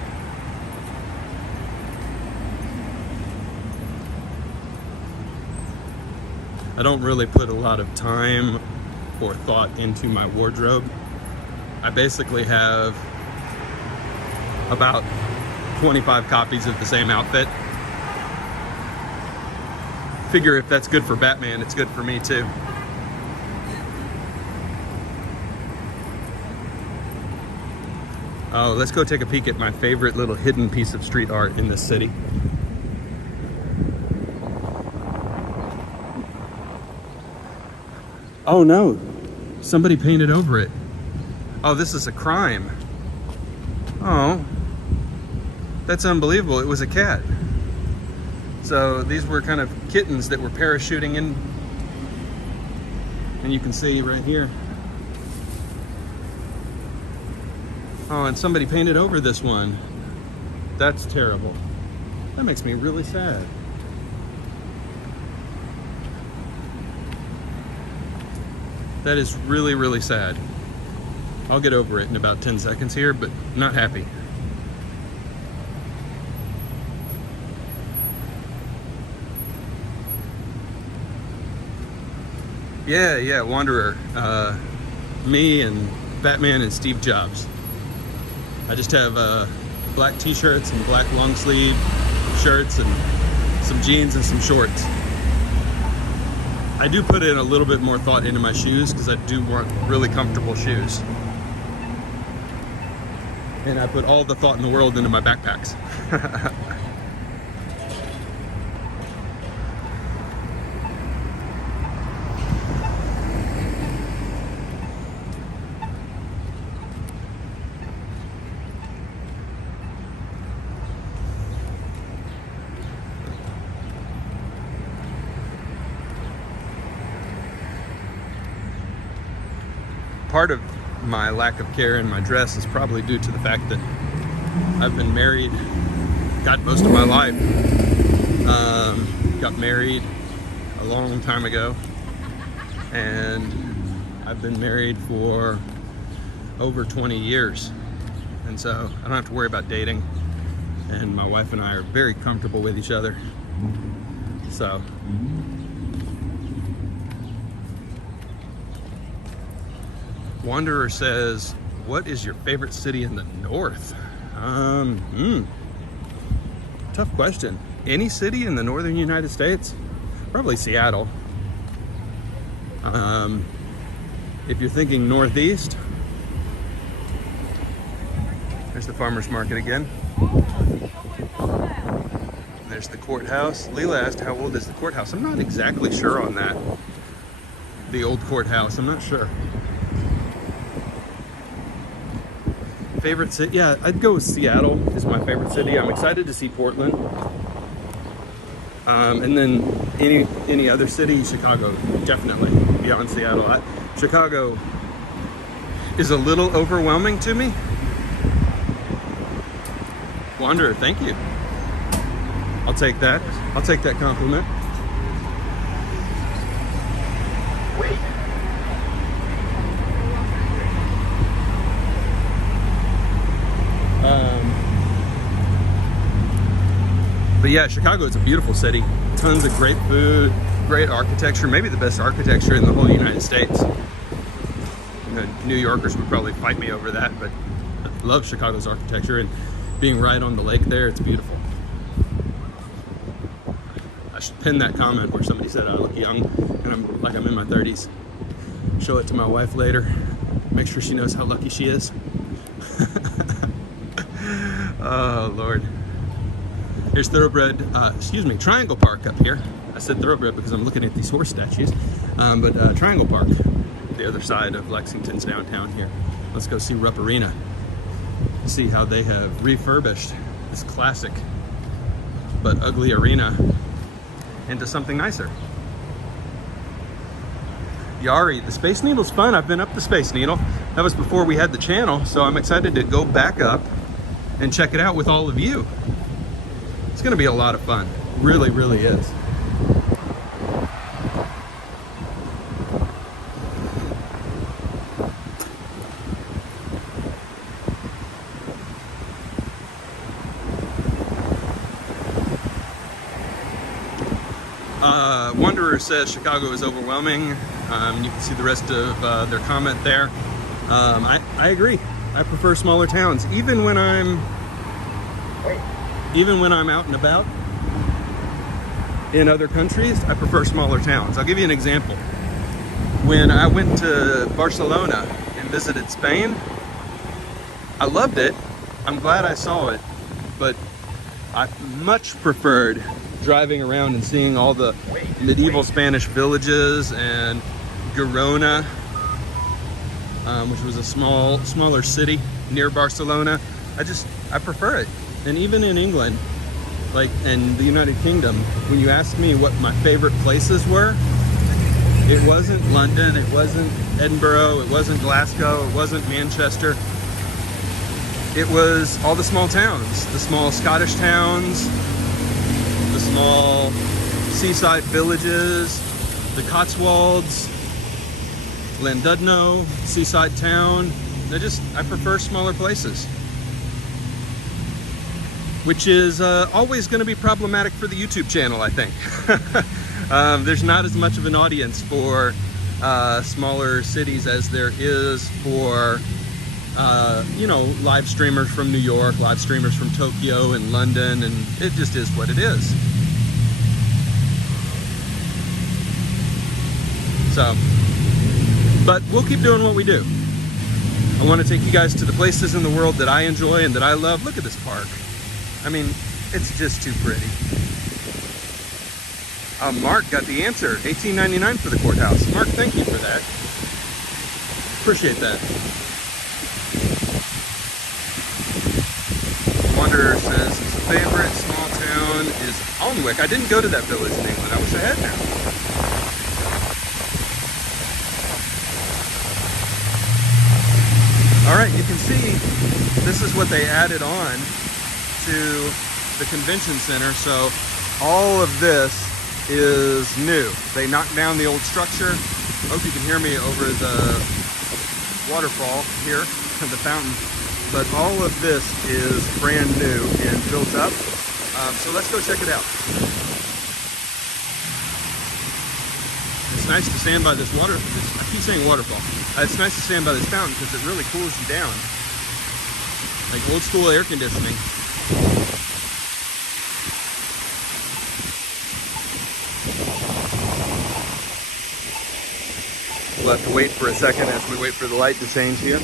I don't really put a lot of time or thought into my wardrobe. I basically have about 25 copies of the same outfit. Figure if that's good for Batman, it's good for me too. Oh, let's go take a peek at my favorite little hidden piece of street art in this city. Oh no, somebody painted over it. Oh, this is a crime. Oh, that's unbelievable. It was a cat. So these were kind of kittens that were parachuting in. And you can see right here. Oh, and somebody painted over this one. That's terrible. That makes me really sad. That is really, really sad. I'll get over it in about 10 seconds here, but not happy. Yeah, Wanderer. Me and Batman and Steve Jobs. I just have black t-shirts and black long sleeve shirts and some jeans and some shorts. I do put in a little bit more thought into my shoes because I do want really comfortable shoes. And I put all the thought in the world into my backpacks. Part of my lack of care in my dress is probably due to the fact that I've been married, God, most of my life. Got married a long time ago, and I've been married for over 20 years. And so I don't have to worry about dating, and my wife and I are very comfortable with each other. So Wanderer says, what is your favorite city in the north? Tough question. Any city in the northern United States? Probably Seattle. If you're thinking northeast, there's the farmer's market again. There's the courthouse. Leela asked, how old is the courthouse? I'm not exactly sure on that. The old courthouse, I'm not sure. Favorite city? Yeah, I'd go with Seattle is my favorite city. I'm excited to see Portland. And then any other city, Chicago, definitely, beyond Seattle. Chicago is a little overwhelming to me. Wanderer, thank you. I'll take that. I'll take that compliment. Wait. But yeah, Chicago is a beautiful city. Tons of great food, great architecture, maybe the best architecture in the whole United States. New Yorkers would probably fight me over that, but I love Chicago's architecture, and being right on the lake there, it's beautiful. I should pin that comment where somebody said I look young and I'm like I'm in my 30s. Show it to my wife later. Make sure she knows how lucky she is. Oh Lord. Here's Triangle Park up here. I said Thoroughbred because I'm looking at these horse statues. But Triangle Park, the other side of Lexington's downtown here. Let's go see Rupp Arena. See how they have refurbished this classic but ugly arena into something nicer. Yari, the Space Needle's fun. I've been up the Space Needle. That was before we had the channel, so I'm excited to go back up and check it out with all of you. It's gonna be a lot of fun. Really, really is. Wanderer says Chicago is overwhelming. You can see the rest of their comment there. I agree. I prefer smaller towns, even when I'm out and about in other countries. I prefer smaller towns. I'll give you an example. When I went to Barcelona and visited Spain, I loved it. I'm glad I saw it, but I much preferred driving around and seeing all the medieval Spanish villages and Girona, which was a smaller city near Barcelona. I prefer it. And even in England, like in the United Kingdom, when you asked me what my favorite places were, it wasn't London, it wasn't Edinburgh, it wasn't Glasgow, it wasn't Manchester. It was all the small towns, the small Scottish towns, the small seaside villages, the Cotswolds, Llandudno, seaside town. I prefer smaller places, which is always going to be problematic for the YouTube channel, I think. There's not as much of an audience for smaller cities as there is for live streamers from New York, live streamers from Tokyo and London, and it just is what it is. So, but we'll keep doing what we do. I want to take you guys to the places in the world that I enjoy and that I love. Look at this park. I mean, it's just too pretty. Mark got the answer, $18.99 for the courthouse. Mark, thank you for that. Appreciate that. Wanderer says his favorite small town is Alnwick. I didn't go to that village in England. I wish I had now. All right, you can see this is what they added on to the convention center. So all of this is new. They knocked down the old structure. I hope you can hear me over the waterfall here, the fountain. But all of this is brand new and built up. So let's go check it out. It's nice to stand by this I keep saying waterfall. It's nice to stand by this fountain because it really cools you down. Like old school air conditioning. We'll have to wait for a second as we wait for the light to change here.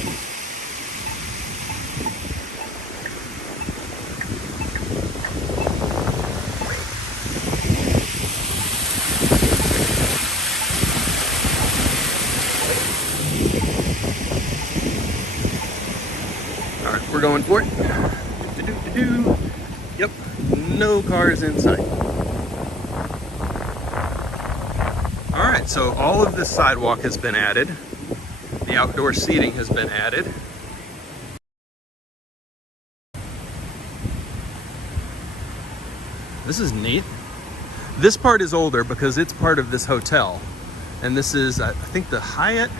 We're going for it. Yep, no cars in sight. All right, so all of this sidewalk has been added. The outdoor seating has been added. This is neat. This part is older because it's part of this hotel. And this is, I think, the Hyatt.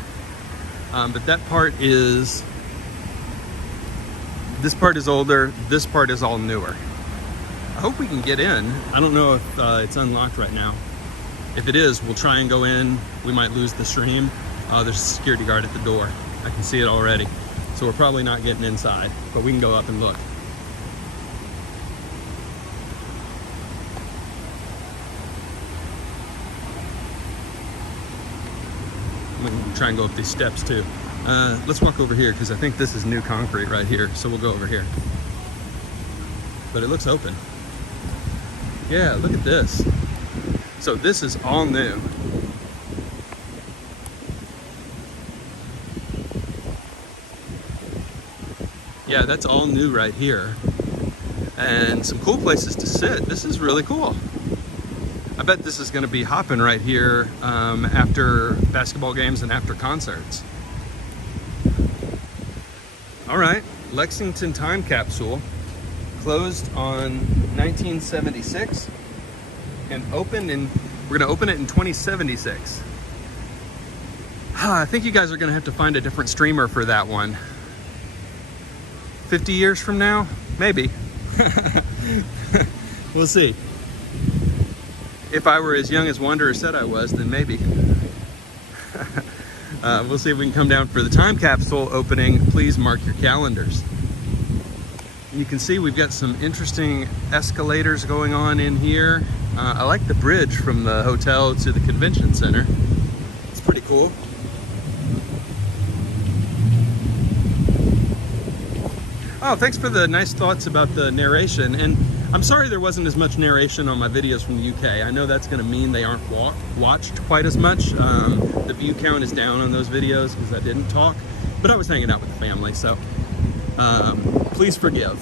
But that part is... This part is older, this part is all newer. I hope we can get in. I don't know if it's unlocked right now. If it is, we'll try and go in. We might lose the stream. There's a security guard at the door. I can see it already. So we're probably not getting inside, but we can go up and look. I'm gonna try and go up these steps too. Let's walk over here because I think this is new concrete right here. So we'll go over here. But it looks open. Yeah, look at this. So this is all new. Yeah, that's all new right here. And some cool places to sit. This is really cool. I bet this is going to be hopping right here after basketball games and after concerts. All right, Lexington time capsule, closed on 1976 and opened in, we're going to open it in 2076. I think you guys are going to have to find a different streamer for that one. 50 years from now, maybe. We'll see. If I were as young as Wanderer said I was, then maybe. We'll see if we can come down for the time capsule opening. Please mark your calendars. You can see we've got some interesting escalators going on in here. I like the bridge from the hotel to the convention center. It's pretty cool. Oh, thanks for the nice thoughts about the narration. And I'm sorry there wasn't as much narration on my videos from the UK. I know that's going to mean they aren't watched quite as much. The view count is down on those videos because I didn't talk, but I was hanging out with the family, so please forgive.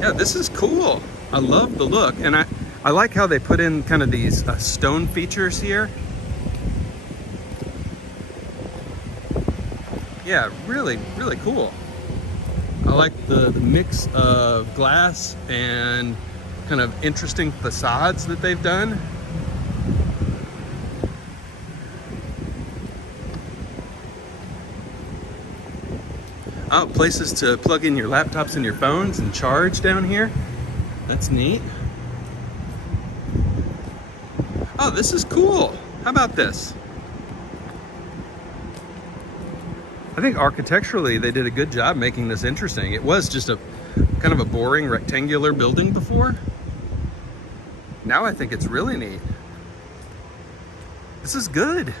Yeah, this is cool. I love the look, and I like how they put in kind of these stone features here. Yeah, really, really cool. I like the mix of glass and kind of interesting facades that they've done. Oh, places to plug in your laptops and your phones and charge down here. That's neat. Oh, this is cool. How about this? I think architecturally they did a good job making this interesting. It was just a kind of a boring rectangular building before. Now I think it's really neat. This is good.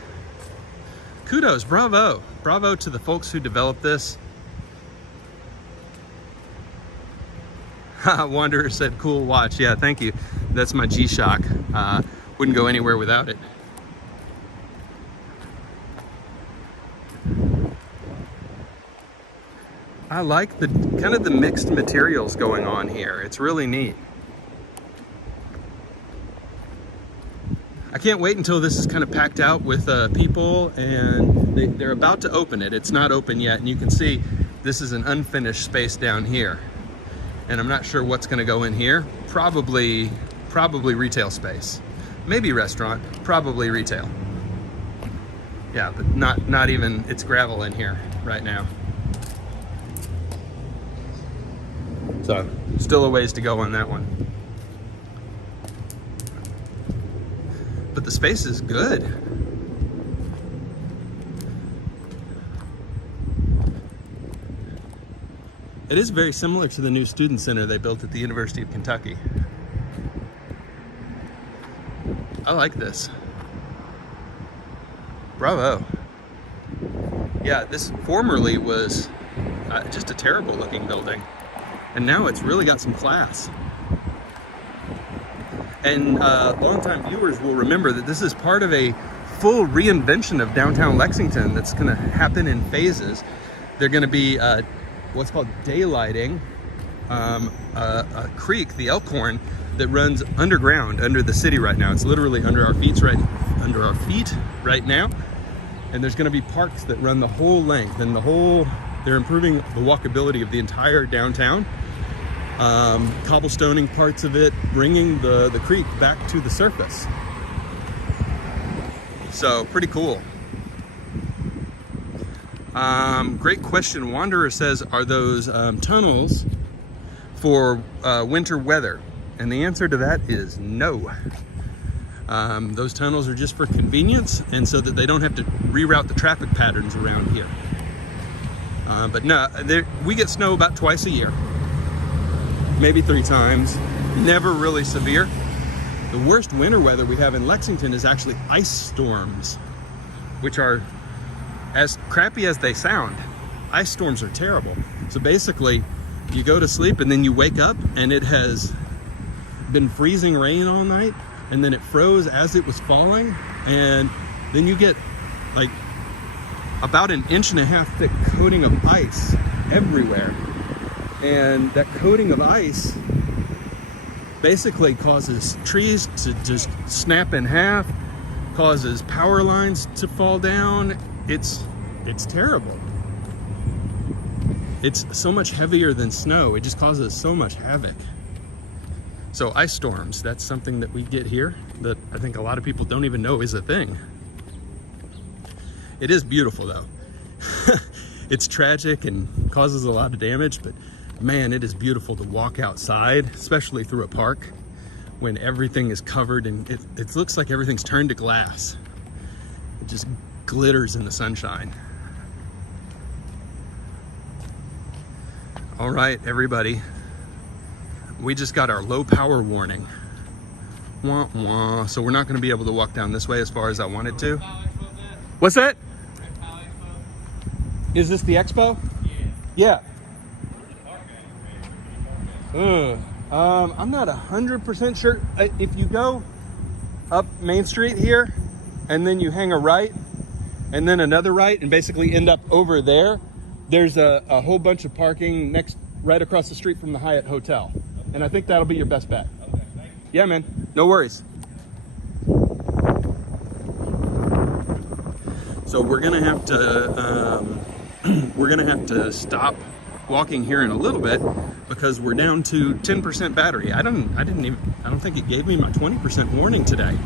Kudos, bravo. Bravo to the folks who developed this. Wanderer said, cool watch. Yeah, thank you. That's my G-Shock. Wouldn't go anywhere without it. I like the kind of the mixed materials going on here. It's really neat. I can't wait until this is kind of packed out with people, and they're about to open it. It's not open yet, and you can see this is an unfinished space down here. And I'm not sure what's going to go in here. Probably retail space. Maybe restaurant, probably retail. Yeah, but not even, it's gravel in here right now. So, still a ways to go on that one. But the space is good. It is very similar to the new student center they built at the University of Kentucky. I like this. Bravo. Yeah, this formerly was just a terrible looking building. And now it's really got some class. And longtime viewers will remember that this is part of a full reinvention of downtown Lexington that's going to happen in phases. They're going to be what's called daylighting a creek, the Elkhorn, that runs underground under the city right now. It's literally under our feet right now. And there's going to be parks that run the whole length, and they're improving the walkability of the entire downtown. Cobblestoning parts of it, bringing the creek back to the surface. So pretty cool. Great question. Wanderer says, are those tunnels for winter weather? And the answer to that is no. Those tunnels are just for convenience, and so that they don't have to reroute the traffic patterns around here. But no, we get snow about twice a year. Maybe 3 times. Never really severe. The worst winter weather we have in Lexington is actually ice storms, which are as crappy as they sound. Ice storms are terrible. So basically, you go to sleep and then you wake up and it has been freezing rain all night, and then it froze as it was falling, and then you get like about 1.5 inch thick coating of ice everywhere. And that coating of ice basically causes trees to just snap in half, causes power lines to fall down. It's terrible. It's so much heavier than snow. It just causes so much havoc. So ice storms, that's something that we get here that I think a lot of people don't even know is a thing. It is beautiful though. It's tragic and causes a lot of damage, but man, it is beautiful to walk outside, especially through a park when everything is covered and it looks like everything's turned to glass. It just glitters in the sunshine. All right, everybody. We just got our low power warning. Wah, wah. So we're not gonna be able to walk down this way as far as I wanted to. What's that? Is this the expo? Yeah. I'm not 100% sure. If you go up Main Street here and then you hang a right and then another right and basically end up over there, there's a whole bunch of parking right across the street from the Hyatt Hotel. And I think that'll be your best bet. Okay, thank you. Yeah, man, no worries. So we're gonna have to stop walking here in a little bit because we're down to 10% battery. I don't think it gave me my 20% warning today.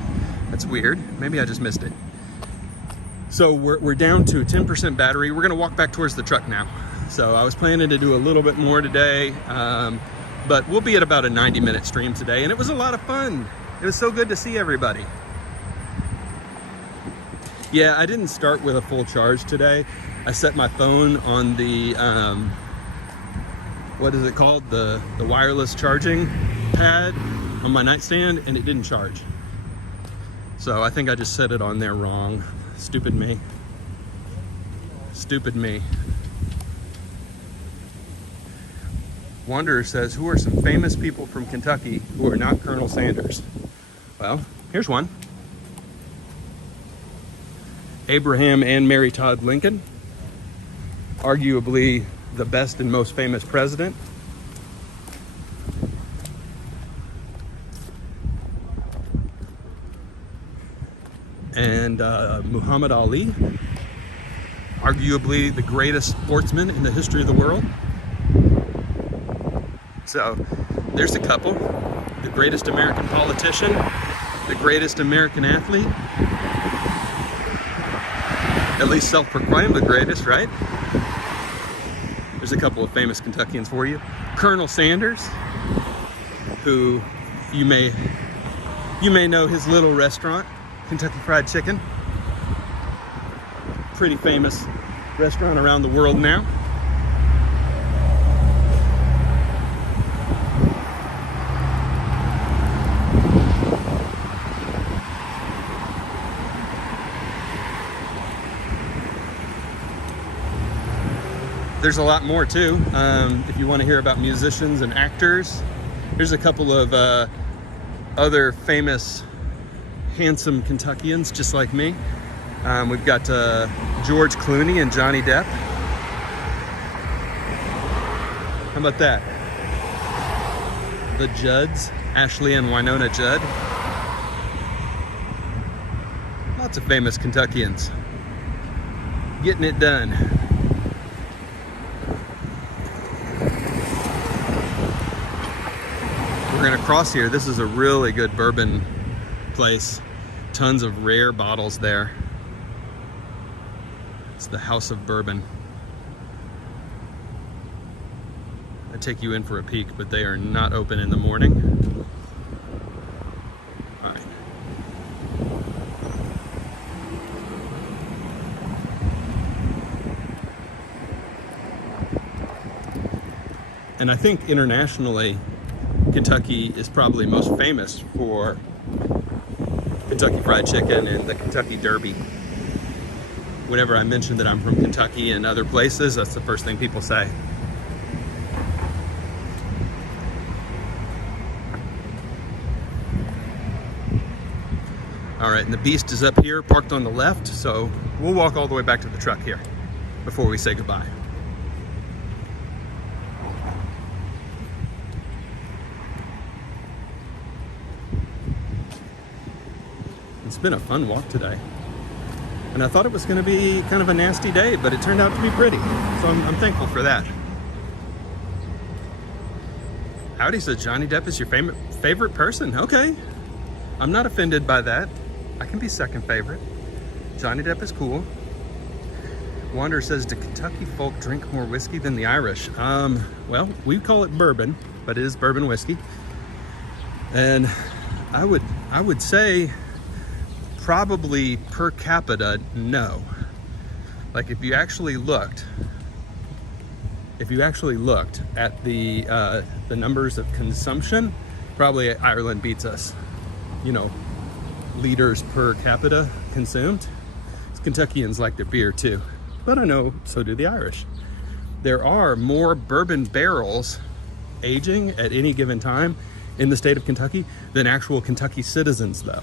That's weird. Maybe I just missed it. So we're down to 10% battery. We're gonna walk back towards the truck now. So I was planning to do a little bit more today, but we'll be at about a 90-minute stream today, and it was a lot of fun. It was so good to see everybody. Yeah, I didn't start with a full charge today. I set my phone on the, what is it called? The wireless charging pad on my nightstand, and it didn't charge. So I think I just set it on there wrong. Stupid me. Stupid me. Wanderer says, who are some famous people from Kentucky who are not Colonel Sanders? Well, here's one. Abraham and Mary Todd Lincoln, arguably the best and most famous president. And Muhammad Ali, arguably the greatest sportsman in the history of the world. So there's a couple. The greatest American politician, the greatest American athlete, at least self-proclaimed the greatest, right? There's a couple of famous Kentuckians for you. Colonel Sanders, who you may know his little restaurant, Kentucky Fried Chicken. Pretty famous restaurant around the world now. There's a lot more too. If you want to hear about musicians and actors, there's a couple of other famous, handsome Kentuckians just like me. We've got George Clooney and Johnny Depp. How about that? The Judds, Ashley and Winona Judd. Lots of famous Kentuckians getting it done. We're gonna cross here. This is a really good bourbon place. Tons of rare bottles there. It's the House of Bourbon. I take you in for a peek, but they are not open in the morning. All right. And I think internationally, Kentucky is probably most famous for Kentucky Fried Chicken and the Kentucky Derby. Whenever I mention that I'm from Kentucky and other places, that's the first thing people say. All right, and the Beast is up here, parked on the left, so we'll walk all the way back to the truck here before we say goodbye. It's been a fun walk today. And I thought it was gonna be kind of a nasty day, but it turned out to be pretty. So I'm thankful for that. Howdy says Johnny Depp is your favorite person. Okay, I'm not offended by that. I can be second favorite. Johnny Depp is cool. Wander says, do Kentucky folk drink more whiskey than the Irish? Well, we call it bourbon, but it is bourbon whiskey. And I would say probably per capita, no. Like if you actually looked at the numbers of consumption, probably Ireland beats us. You know, liters per capita consumed. Kentuckians like their beer too, but I know so do the Irish. There are more bourbon barrels aging at any given time in the state of Kentucky than actual Kentucky citizens though.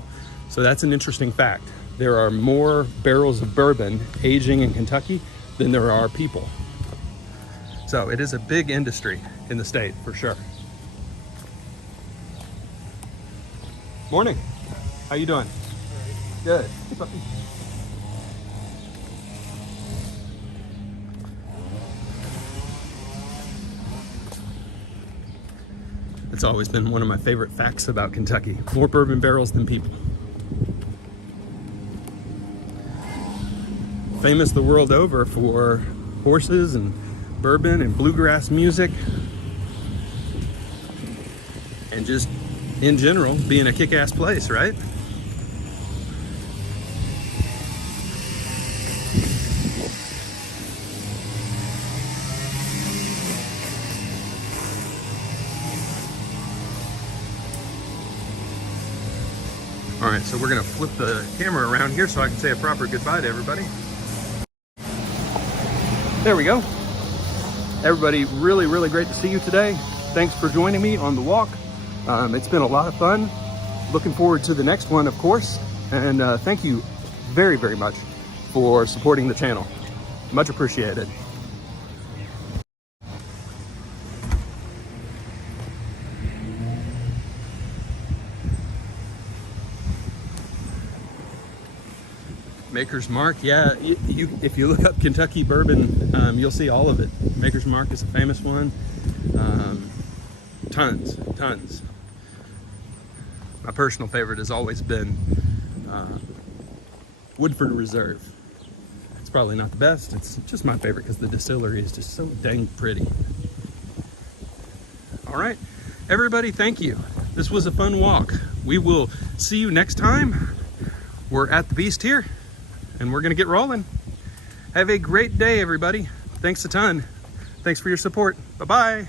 So that's an interesting fact. There are more barrels of bourbon aging in Kentucky than there are people. So it is a big industry in the state for sure. Morning. How you doing? Good. It's always been one of my favorite facts about Kentucky. More bourbon barrels than people. Famous the world over for horses and bourbon and bluegrass music. And just in general, being a kick-ass place, right? All right, so we're gonna flip the camera around here so I can say a proper goodbye to everybody. There we go. Everybody, really, really great to see you today. Thanks for joining me on the walk. It's been a lot of fun. Looking forward to the next one, of course. And thank you very, very much for supporting the channel. Much appreciated. Maker's Mark, yeah, if you look up Kentucky bourbon, you'll see all of it. Maker's Mark is a famous one. Tons. My personal favorite has always been Woodford Reserve. It's probably not the best, it's just my favorite because the distillery is just so dang pretty. All right, everybody, thank you. This was a fun walk. We will see you next time. We're at the Beast here, and we're gonna get rolling. Have a great day, everybody. Thanks a ton. Thanks for your support. Bye-bye.